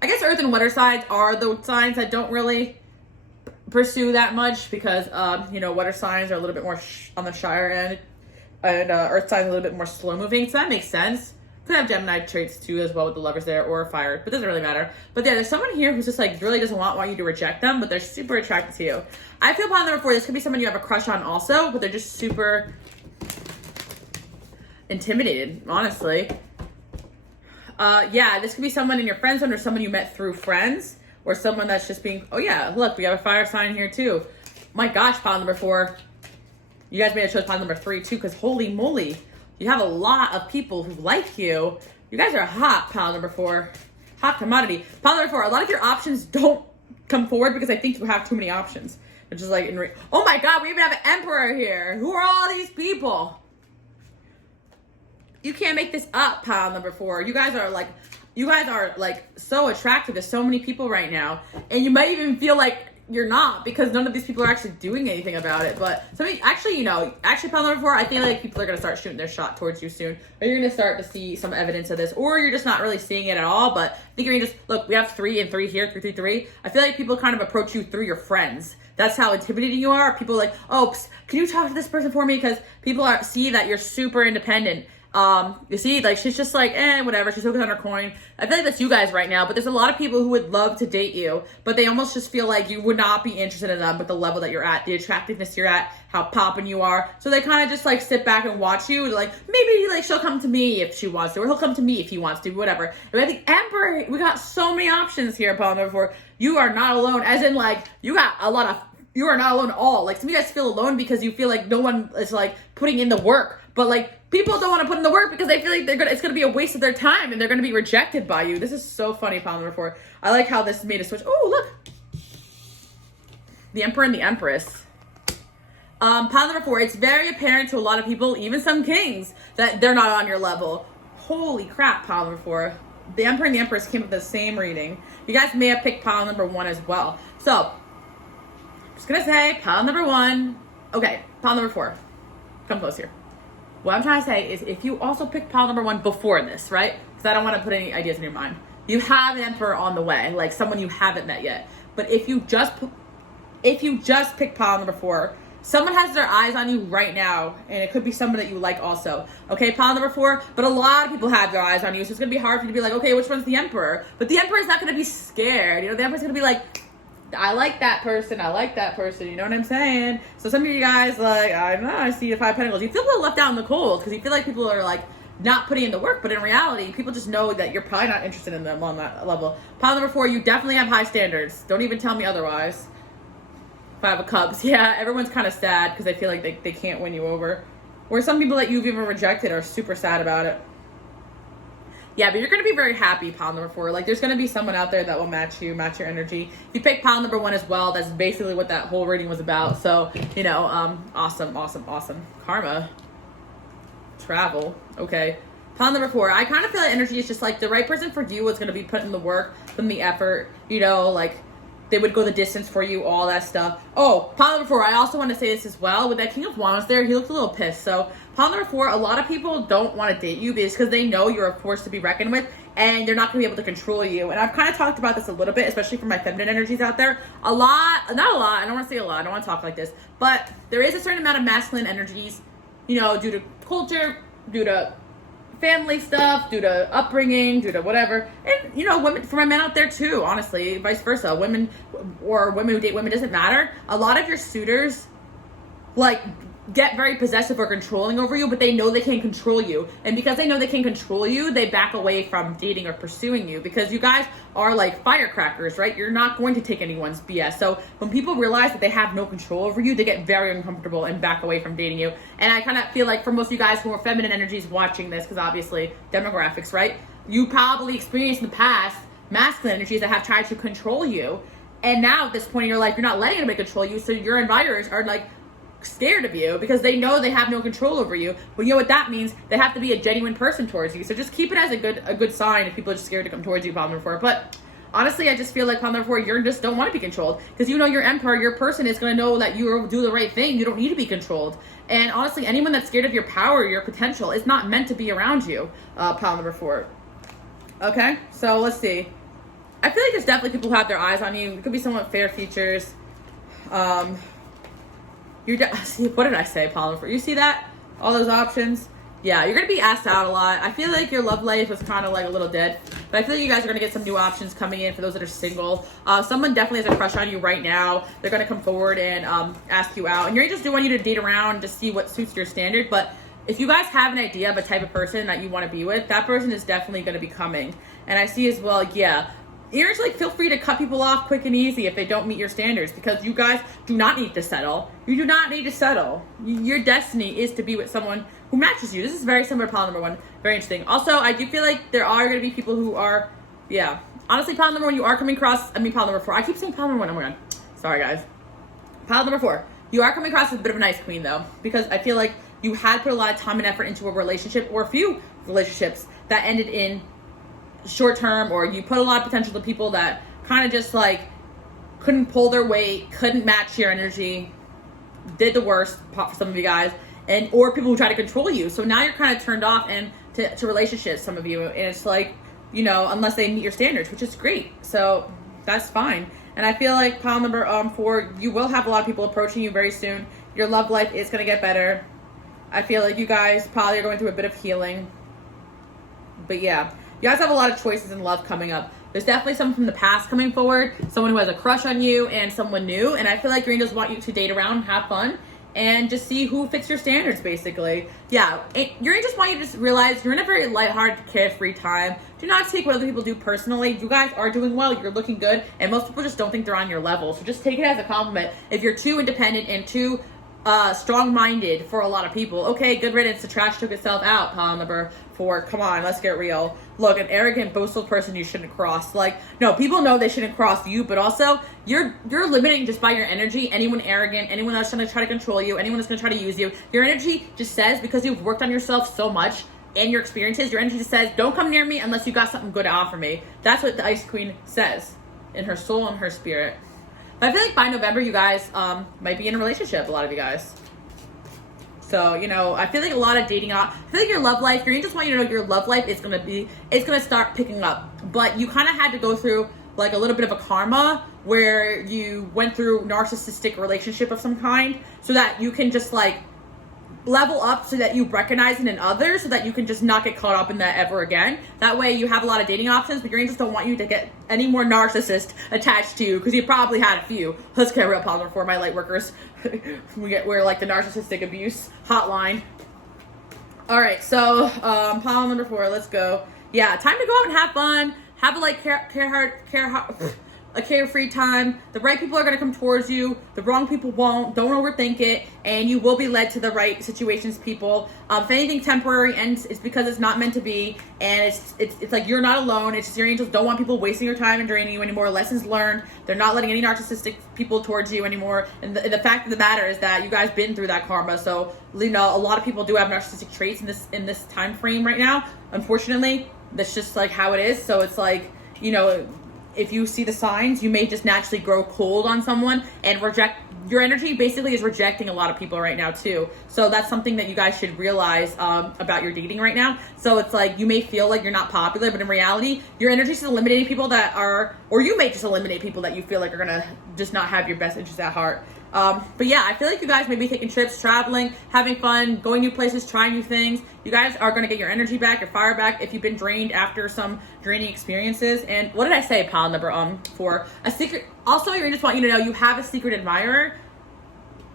I guess earth and water signs are the signs that don't really pursue that much, because you know, water signs are a little bit more on the shyer end, and earth signs are a little bit more slow moving, so that makes sense. Could have Gemini traits too as well with the Lovers there, or fire, but doesn't really matter. But yeah, there's someone here who's just like really doesn't want you to reject them, but they're super attracted to you. I feel pile number 4, this could be someone you have a crush on also, but they're just super intimidated, honestly. Yeah, this could be someone in your friend zone, or someone you met through friends, or someone that's just being, oh yeah, look, we have a fire sign here too. My gosh, pile number 4. You guys may have chose pile number 3 too, because holy moly, you have a lot of people who like you. You guys are hot, pile number 4. Hot commodity. Pile number 4, a lot of your options don't come forward because I think you have too many options. Which is like, oh my god, we even have an emperor here. Who are all these people? You can't make this up, pile number 4. You guys are like so attractive to so many people right now, and you might even feel like you're not, because none of these people are actually doing anything about it. But actually pile number 4, I feel like people are gonna start shooting their shot towards you soon, or you're gonna start to see some evidence of this, or you're just not really seeing it at all. But I think you're gonna just look. We have 3 and 3 here, 3, 3, 3. I feel like people kind of approach you through your friends. That's how intimidating you are. People are like, oh, can you talk to this person for me? Because people see that you're super independent. You see, like, she's just like, whatever. She's focused on her coin. I feel like that's you guys right now, but there's a lot of people who would love to date you, but they almost just feel like you would not be interested in them with the level that you're at, the attractiveness you're at, how poppin' you are. So they kind of just like sit back and watch you. Like, maybe like she'll come to me if she wants to, or he'll come to me if he wants to, whatever. And I think Emperor, we got so many options here upon number 4. You are not alone, as in like, you are not alone at all. Like, some of you guys feel alone because you feel like no one is like putting in the work, but like, people don't want to put in the work because they feel like it's gonna be a waste of their time and they're gonna be rejected by you. This is so funny, pile number 4. I like how this made a switch. Oh, look. The Emperor and the Empress. Pile number 4, it's very apparent to a lot of people, even some kings, that they're not on your level. Holy crap, pile number 4. The Emperor and the Empress came with the same reading. You guys may have picked pile number 1 as well. So, I'm just gonna say pile number 1. Okay, pile number 4. Come close here. What I'm trying to say is, if you also pick pile number 1 before this, right? Because I don't want to put any ideas in your mind. You have an Emperor on the way, like someone you haven't met yet. But if you just pick pile number 4, someone has their eyes on you right now, and it could be someone that you like also. Okay, pile number 4, but a lot of people have their eyes on you, so it's gonna be hard for you to be like, okay, which one's the Emperor? But the Emperor is not gonna be scared. You know, the Emperor's gonna be like, I like that person, you know what I'm saying? So some of you guys, like, I don't know, I see the 5 Pentacles. You feel a little left out in the cold because you feel like people are like not putting in the work, but in reality, people just know that you're probably not interested in them on that level. Pile number 4, you definitely have high standards. Don't even tell me otherwise. 5 of Cups, yeah, everyone's kind of sad because they feel like they can't win you over. Or some people that you've even rejected are super sad about it. Yeah, but you're going to be very happy, pile number 4. Like, there's going to be someone out there that will match your energy. If you pick pile number 1 as well, that's basically what that whole reading was about. So, you know, awesome. Karma. Travel. Okay. Pile number 4. I kind of feel like energy is just like the right person for you is going to be putting the work, putting the effort, you know, like, they would go the distance for you, all that stuff. Oh, pile number 4, I also want to say this as well. With that King of Wands there, he looked a little pissed. So, pile number 4, a lot of people don't want to date you because they know you're a force to be reckoned with and they're not going to be able to control you. And I've kind of talked about this a little bit, especially for my feminine energies out there. Not a lot, I don't want to say a lot, I don't want to talk like this. But there is a certain amount of masculine energies, you know, due to culture, due to family stuff, due to upbringing, due to whatever. And, you know, women, for my men out there too, honestly, vice versa. Women who date women, doesn't matter. A lot of your suitors, like, get very possessive or controlling over you, but they know they can control you. And because they know they can control you, they back away from dating or pursuing you because you guys are like firecrackers, right? You're not going to take anyone's BS. So when people realize that they have no control over you, they get very uncomfortable and back away from dating you. And I kind of feel like for most of you guys who are feminine energies watching this, because obviously demographics, right? You probably experienced in the past masculine energies that have tried to control you. And now at this point in your life, you're not letting anybody control you. So your admirers are like, scared of you because they know they have no control over you. But you know what that means? They have to be a genuine person towards you. So just keep it as a good sign if people are just scared to come towards you, pile number 4. But honestly, I just feel like pile number 4, you just don't want to be controlled because you know your Emperor, your person is going to know that you will do the right thing. You don't need to be controlled. And honestly, anyone that's scared of your power, your potential, is not meant to be around you, pile number 4. Okay, so let's see. I feel like there's definitely people who have their eyes on you. It could be someone with fair features. What did I say, pile? You see that? All those options? Yeah, you're going to be asked out a lot. I feel like your love life was kind of like a little dead. But I feel like you guys are going to get some new options coming in for those that are single. Someone definitely has a crush on you right now. They're going to come forward and ask you out. And you're just doing you to date around to see what suits your standard. But if you guys have an idea of a type of person that you want to be with, that person is definitely going to be coming. And I see as well, yeah, you're just like, feel free to cut people off quick and easy if they don't meet your standards because you guys do not need to settle. You do not need to settle. Your destiny is to be with someone who matches you. This is very similar to pile number 1. Very interesting. Also, I do feel like there are going to be people who are, yeah. Honestly, pile number 1, you are coming across, pile number 4. I keep saying pile number 1. Oh my God. Sorry, guys. Pile number 4. You are coming across as a bit of a nice queen, though, because I feel like you had put a lot of time and effort into a relationship or a few relationships that ended in short term, or you put a lot of potential to people that kind of just like couldn't pull their weight, couldn't match your energy, did the worst for some of you guys, and or people who try to control you. So now you're kind of turned off and to relationships, some of you, and it's like, you know, unless they meet your standards, which is great. So that's fine. And I feel like pile number 4, you will have a lot of people approaching you very soon. Your love life is going to get better. I feel like you guys probably are going through a bit of healing. But yeah, you guys have a lot of choices in love coming up. There's definitely someone from the past coming forward, someone who has a crush on you, and someone new. And I feel like your angels want you to date around, have fun, and just see who fits your standards, basically. Yeah, your angels want you to just realize you're in a very lighthearted, carefree time. Do not take what other people do personally. You guys are doing well. You're looking good. And most people just don't think they're on your level. So just take it as a compliment. If you're too independent and too strong-minded for a lot of people, okay, good riddance. The trash took itself out, pile number 4. Come on, let's get real. Look, an arrogant, boastful person you shouldn't cross. Like, no, people know they shouldn't cross you, but also you're limiting just by your energy. Anyone arrogant, anyone that's going to try to control you, anyone that's going to try to use you. Your energy just says, because you've worked on yourself so much and your experiences, your energy just says, don't come near me unless you got something good to offer me. That's what the Ice Queen says in her soul and her spirit. But I feel like by November, you guys might be in a relationship, a lot of you guys. So, you know, I feel like a lot of dating I feel like your love life, your angels want you to know your love life is going to start picking up. But you kind of had to go through like a little bit of a karma where you went through narcissistic relationship of some kind so that you can just like level up so that you recognize it in others so that you can just not get caught up in that ever again. That way you have a lot of dating options, but your angels don't want you to get any more narcissists attached to you because you probably had a few. Let's get real, pile number 4, my light workers. We're like the narcissistic abuse hotline. All right, so pile number 4, let's go. Yeah, time to go out and have fun. Have a carefree time. The right people are going to come towards you. The wrong people won't. Don't overthink it. And you will be led to the right situations, people. If anything temporary ends, it's because it's not meant to be. And it's like you're not alone. It's just your angels don't want people wasting your time and draining you anymore. Lessons learned. They're not letting any narcissistic people towards you anymore. And the fact of the matter is that you guys been through that karma. So, you know, a lot of people do have narcissistic traits in this time frame right now. Unfortunately, that's just like how it is. So it's like, you know, if you see the signs, you may just naturally grow cold on someone and reject. Your energy basically is rejecting a lot of people right now too. So that's something that you guys should realize about your dating right now. So it's like you may feel like you're not popular, but in reality, your energy is eliminating people that are, or you may just eliminate people that you feel like are gonna just not have your best interests at heart. But yeah, I feel like you guys may be taking trips, traveling, having fun, going new places, trying new things. You guys are going to get your energy back, your fire back if you've been drained after some draining experiences. And what did I say, pile number 4? A secret. Also, I just want you to know you have a secret admirer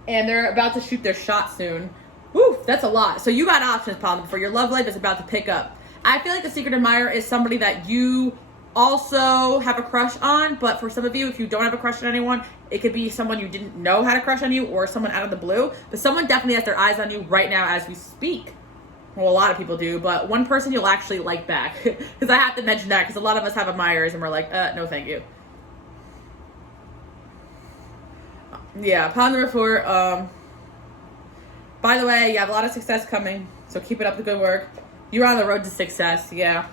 and they're about to shoot their shot soon. Woo, that's a lot. So you got options, pile number 4. Your love life is about to pick up. I feel like the secret admirer is somebody that you also have a crush on, but for some of you, if you don't have a crush on anyone, it could be someone you didn't know had a crush on you or someone out of the blue, but someone definitely has their eyes on you right now as we speak. Well, a lot of people do, but one person you'll actually like back, because I have to mention that because a lot of us have admirers and we're like, no thank you. Yeah, pile number 4, by the way, you have a lot of success coming, so keep it up, the good work. You're on the road to success. Yeah.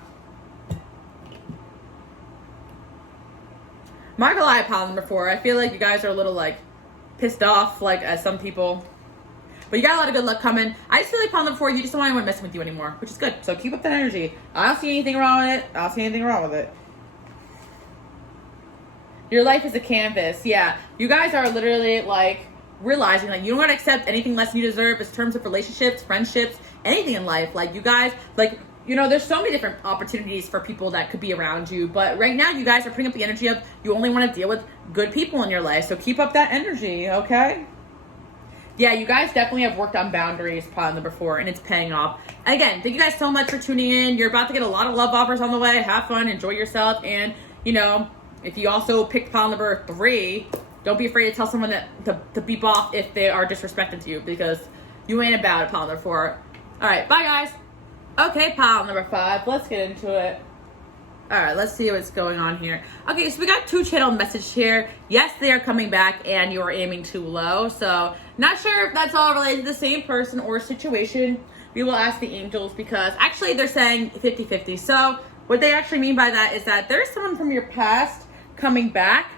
Mark Eye, pile number 4. I feel like you guys are a little like pissed off, like as some people, but you got a lot of good luck coming. I just feel like pile number 4, you just don't want anyone messing with you anymore, which is good. So keep up that energy. I don't see anything wrong with it. I don't see anything wrong with it. Your life is a canvas. Yeah, you guys are literally like realizing like you don't want to accept anything less than you deserve in terms of relationships, friendships, anything in life. Like you guys, like, you know, there's so many different opportunities for people that could be around you. But right now, you guys are putting up the energy of you only want to deal with good people in your life. So keep up that energy, okay? Yeah, you guys definitely have worked on boundaries, pile number 4, and it's paying off. Again, thank you guys so much for tuning in. You're about to get a lot of love offers on the way. Have fun, enjoy yourself. And, you know, if you also picked pile number 3, don't be afraid to tell someone that to beep off if they are disrespecting to you, because you ain't about it, pile number 4. All right, bye, guys. Okay, pile number 5. Let's get into it. All right, let's see what's going on here. Okay, so we got 2 channel message here. Yes, they are coming back and you are aiming too low. So not sure if that's all related to the same person or situation. We will ask the angels because actually they're saying 50-50. So what they actually mean by that is that there's someone from your past coming back.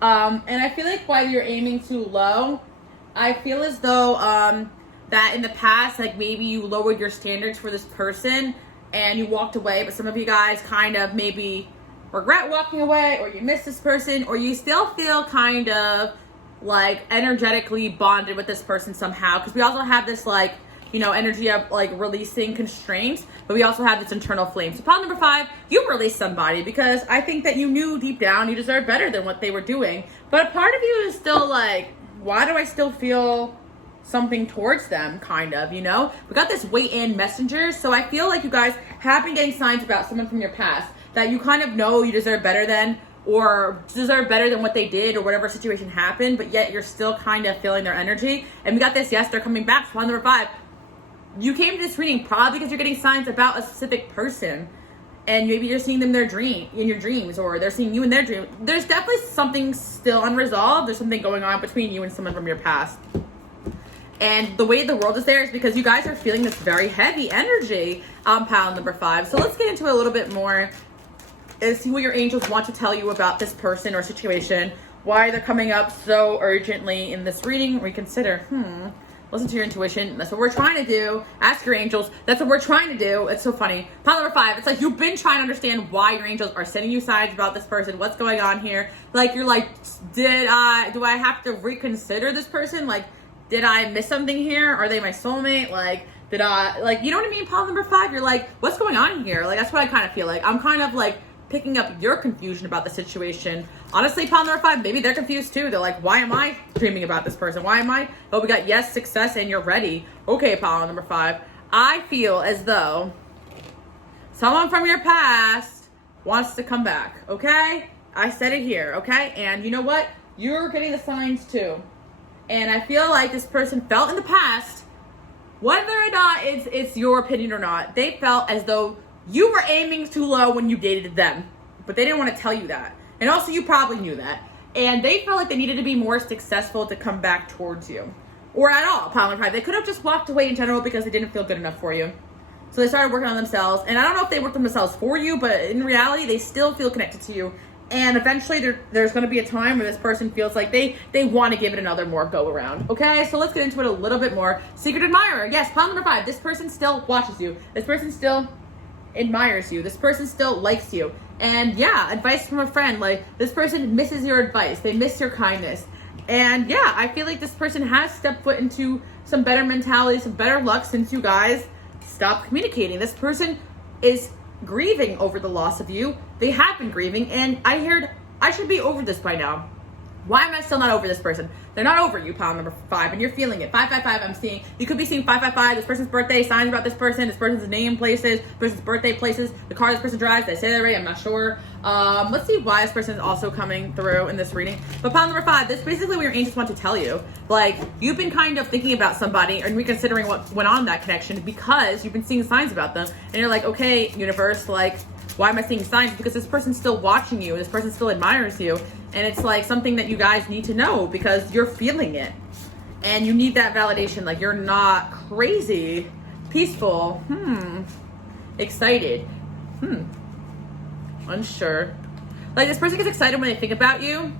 And I feel like while you're aiming too low, I feel as though that in the past, like maybe you lowered your standards for this person and you walked away, but some of you guys kind of maybe regret walking away, or you miss this person, or you still feel kind of like energetically bonded with this person somehow, because we also have this like energy of like releasing constraints, but we also have this internal flame. So pile number 5, you released somebody because I think that you knew deep down you deserve better than what they were doing. But a part of you is still like, why do I still feel something towards them, kind of, We got this wait in messenger. So I feel like you guys have been getting signs about someone from your past that you kind of know you deserve better than, or deserve better than what they did or whatever situation happened, but yet you're still kind of feeling their energy. And we got this, yes, they're coming back. So pile number 5, you came to this reading probably because you're getting signs about a specific person, and maybe you're seeing them in your dreams, or they're seeing you in their dream. There's definitely something still unresolved. There's something going on between you and someone from your past. And the way the world is there is because you guys are feeling this very heavy energy on pile number 5. So let's get into it a little bit more and see what your angels want to tell you about this person or situation, why they're coming up so urgently in this reading. Reconsider. Listen to your intuition. That's what we're trying to do. Ask your angels. That's what we're trying to do. It's so funny. Pile number 5. It's like you've been trying to understand why your angels are sending you signs about this person. What's going on here? Like you're like, do I have to reconsider this person? Like, did I miss something here? Are they my soulmate? Like, you know what I mean? Pile number 5. You're like, what's going on here? Like, that's what I kind of feel like. I'm kind of like picking up your confusion about the situation. Honestly, pile number 5, maybe they're confused too. They're like, why am I dreaming about this person? Why am I? Oh, we got yes, success, and you're ready. Okay, pile number 5. I feel as though someone from your past wants to come back, okay? I said it here, okay? And you know what? You're getting the signs too. And I feel like this person felt in the past, whether or not it's your opinion or not, they felt as though you were aiming too low when you dated them, but they didn't want to tell you that. And also you probably knew that. And they felt like they needed to be more successful to come back towards you. Or at all, pile number 5. They could have just walked away in general because they didn't feel good enough for you. So they started working on themselves. And I don't know if they worked on themselves for you, but in reality, they still feel connected to you. And eventually there's going to be a time where this person feels like they want to give it another more go around. Okay, so let's get into it a little bit more. Secret admirer. Yes, pile number 5. This person still watches you. This person still admires you. This person still likes you. And yeah, advice from a friend. Like, this person misses your advice. They miss your kindness. And yeah, I feel like this person has stepped foot into some better mentality, some better luck since you guys stopped communicating. This person is grieving over the loss of you. They have been grieving, and I heard I should be over this by now. Why am I still not over this person? They're not over you, pile number 5, and you're feeling it. 555, I'm seeing. You could be seeing 555, this person's birthday, signs about this person's name places, this person's birthday places, the car this person drives. Did I say that right? I'm not sure. Let's see why this person is also coming through in this reading. But pile number 5, this is basically what your angels want to tell you. Like, you've been kind of thinking about somebody and reconsidering what went on in that connection because you've been seeing signs about them. And you're like, okay, universe, like, why am I seeing signs? Because this person's still watching you. This person still admires you. And it's like something that you guys need to know because you're feeling it. And you need that validation. Like, you're not crazy, peaceful, excited, unsure. Like, this person gets excited when they think about you,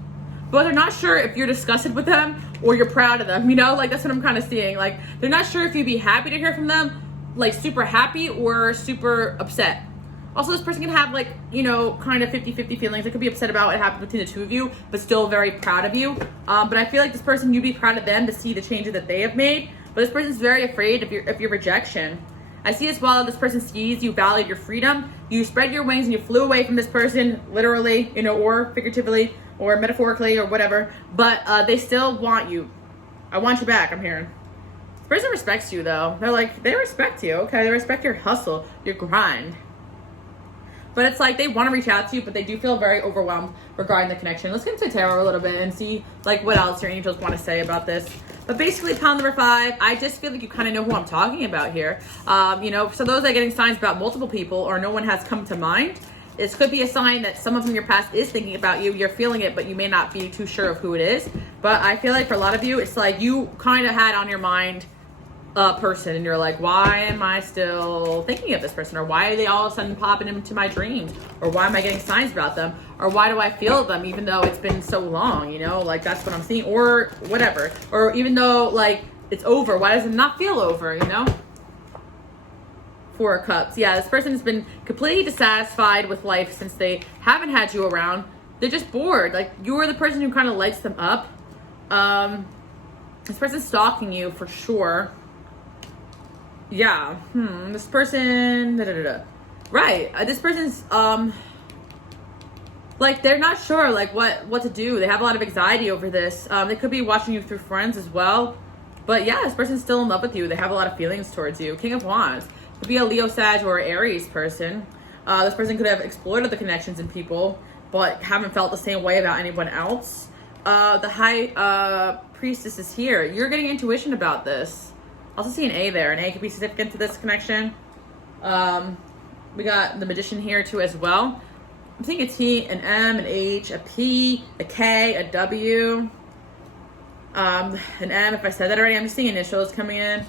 but they're not sure if you're disgusted with them or you're proud of them. Like, that's what I'm kind of seeing. Like, they're not sure if you'd be happy to hear from them, like super happy or super upset. Also, this person can have like, kind of 50-50 feelings. They could be upset about what happened between the two of you, but still very proud of you. But I feel like this person, you'd be proud of them to see the changes that they have made. But this person's very afraid of your rejection. I see this while this person sees you valued your freedom. You spread your wings and you flew away from this person, literally, or figuratively, or metaphorically, or whatever. But they still want you. I want you back, I'm hearing. This person respects you, though. They're like, they respect you, okay? They respect your hustle, your grind. But it's like they want to reach out to you, but they do feel very overwhelmed regarding the connection. Let's get into tarot a little bit and see like what else your angels want to say about this. But basically, pile number 5, I just feel like you kind of know who I'm talking about here. So those that are getting signs about multiple people or no one has come to mind, this could be a sign that someone from your past is thinking about you. You're feeling it, but you may not be too sure of who it is. But I feel like for a lot of you, it's like you kind of had on your mind person and you're like, why am I still thinking of this person? Or why are they all of a sudden popping into my dreams? Or why am I getting signs about them? Or why do I feel them even though it's been so long, like that's what I'm seeing, or whatever. Or even though like it's over, why does it not feel over, 4 of Cups. Yeah, this person has been completely dissatisfied with life since they haven't had you around. They're just bored. Like, you're the person who kind of lights them up. This person's stalking you for sure. Yeah. This person. Right. This person's like they're not sure like what to do. They have a lot of anxiety over this. They could be watching you through friends as well. But yeah, this person's still in love with you. They have a lot of feelings towards you. King of Wands. Could be a Leo, Sag, or Aries person. This person could have exploited the connections in people, but haven't felt the same way about anyone else. The High Priestess is here. You're getting intuition about this. I also see an A there. An A could be significant to this connection. We got the Magician here too as well. I'm seeing a T, an M, an H, a P, a K, a W, an M. If I said that already, I'm just seeing initials coming in.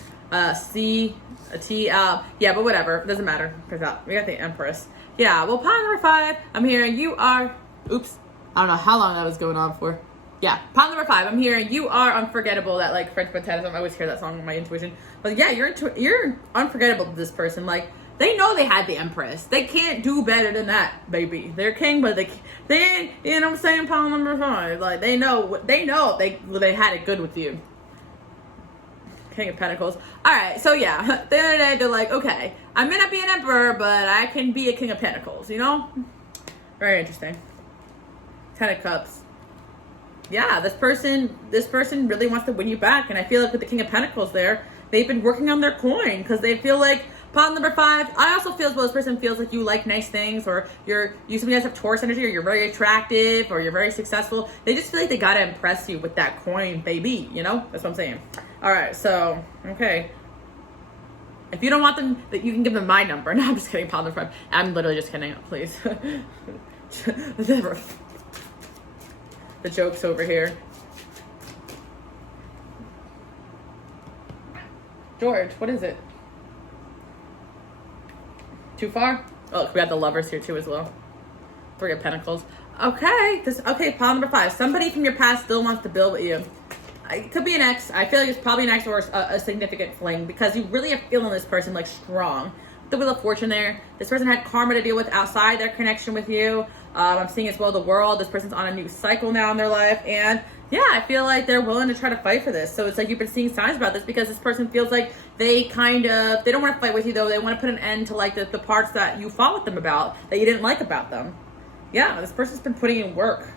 C, a T, yeah, but whatever. It doesn't matter. We got the Empress. Yeah, well, pile number 5, I'm hearing you are, oops, I don't know how long that was going on for. Yeah, pile number 5, I'm hearing you are unforgettable. That like French Montana, I always hear that song in my intuition. But yeah, you're unforgettable to this person. Like, they know they had the Empress. They can't do better than that, baby. They're king, but they ain't, you know what I'm saying, pile number 5. Like, they know they had it good with you. King of Pentacles. All right, so yeah, at the end of the day, they're like, okay, I may not be an emperor, but I can be a King of Pentacles, you know? Very interesting. 10 of Cups. Yeah, this person really wants to win you back, and I feel like with the King of Pentacles there, they've been working on their coin because they feel like pile number 5. I also feel as well this person feels like you like nice things, or you guys have Taurus energy, or you're very attractive, or you're very successful. They just feel like they gotta impress you with that coin, baby. You know, that's what I'm saying. All right, so okay. If you don't want them, that you can give them my number. No, I'm just kidding. Pile number 5. I'm literally just kidding. Please. The joke's over here. George, what is it? Too far? Oh, we got the Lovers here too as well. 3 of Pentacles. Okay, pile number 5. Somebody from your past still wants to build with you. It could be an ex. I feel like it's probably an ex or a significant fling, because you really are feeling this person like strong. The Wheel of Fortune there. This person had karma to deal with outside their connection with you. I'm seeing as well the World. This person's on a new cycle now in their life, and yeah, I feel like they're willing to try to fight for this. So it's like you've been seeing signs about this, because this person feels like they don't want to fight with you though. They want to put an end to like the parts that you fought with them about, that you didn't like about them. Yeah, this person's been putting in work.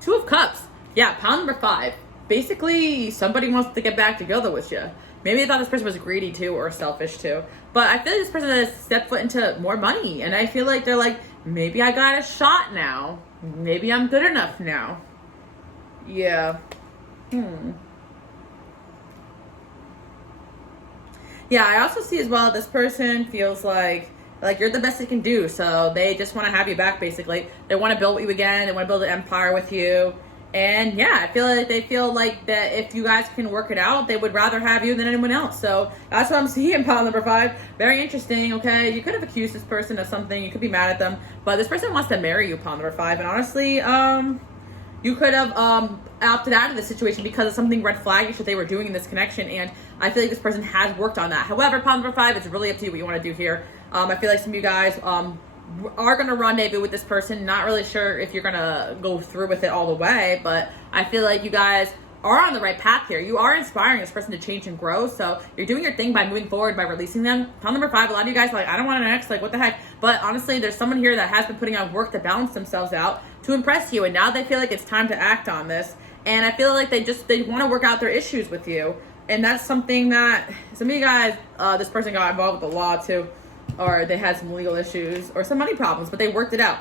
2 of Cups. Yeah, pile number 5. Basically, somebody wants to get back together with you. Maybe they thought this person was greedy too, or selfish too. But I feel like this person has stepped foot into more money, and I feel like they're like, maybe I got a shot now. Maybe I'm good enough now. Yeah. Yeah, I also see as well this person feels like you're the best they can do. So they just want to have you back, basically. They want to build with you again. They want to build an empire with you. And yeah, I feel like they feel like that if you guys can work it out, they would rather have you than anyone else. So that's what I'm seeing, pile number 5. Very interesting, okay? You could have accused this person of something. You could be mad at them. But this person wants to marry you, pile number 5. And honestly, you could have opted out of this situation because of something red flaggish that they were doing in this connection. And I feel like this person has worked on that. However, pile number 5, it's really up to you what you want to do here. I feel like some of you guys are going to rendezvous with this person. Not really sure if you're going to go through with it all the way, but I feel like you guys are on the right path here. You are inspiring this person to change and grow, so you're doing your thing by moving forward, by releasing them. Pile number 5, a lot of you guys are like, I don't want an ex, like what the heck? But honestly, there's someone here that has been putting on work to balance themselves out to impress you, and now they feel like it's time to act on this. And I feel like they want to work out their issues with you, and that's something that some of you guys, this person got involved with the law too, or they had some legal issues or some money problems, but they worked it out.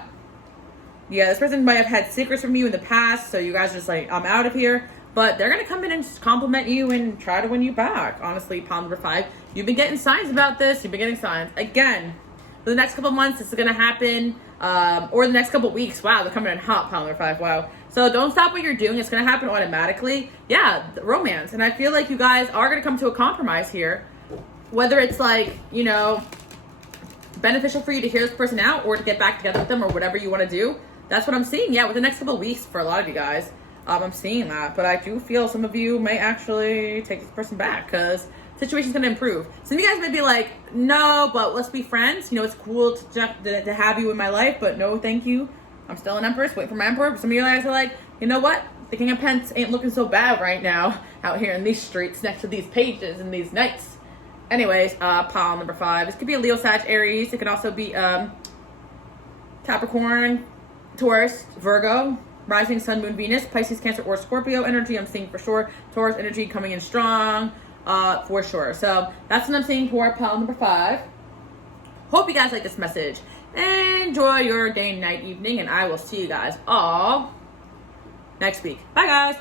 Yeah, this person might have had secrets from you in the past, so you guys are just like, I'm out of here. But they're going to come in and just compliment you and try to win you back. Honestly, pile number 5, you've been getting signs about this. You've been getting signs. Again, for the next couple months, this is going to happen. Or the next couple weeks. Wow, they're coming in hot, pile number 5. Wow. So don't stop what you're doing. It's going to happen automatically. Yeah, romance. And I feel like you guys are going to come to a compromise here. Whether it's like, you know, beneficial for you to hear this person out or to get back together with them or whatever you want to do. That's what I'm seeing. Yeah, within the next couple of weeks for a lot of you guys. I'm seeing that. But I do feel some of you may actually take this person back because the situation's going to improve. Some of you guys may be like, no, but let's be friends. You know, it's cool to have you in my life, but no, thank you. I'm still an empress, waiting for my emperor. Some of you guys are like, you know what? The King of Pence ain't looking so bad right now out here in these streets next to these pages and these knights. Anyways, pile number 5. This could be a Leo, Sag, Aries. It could also be Capricorn, Taurus, Virgo, rising Sun, Moon, Venus, Pisces, Cancer, or Scorpio energy. I'm seeing for sure. Taurus energy coming in strong, for sure. So that's what I'm seeing for pile number 5. Hope you guys like this message. Enjoy your day, night, evening, and I will see you guys all next week. Bye, guys.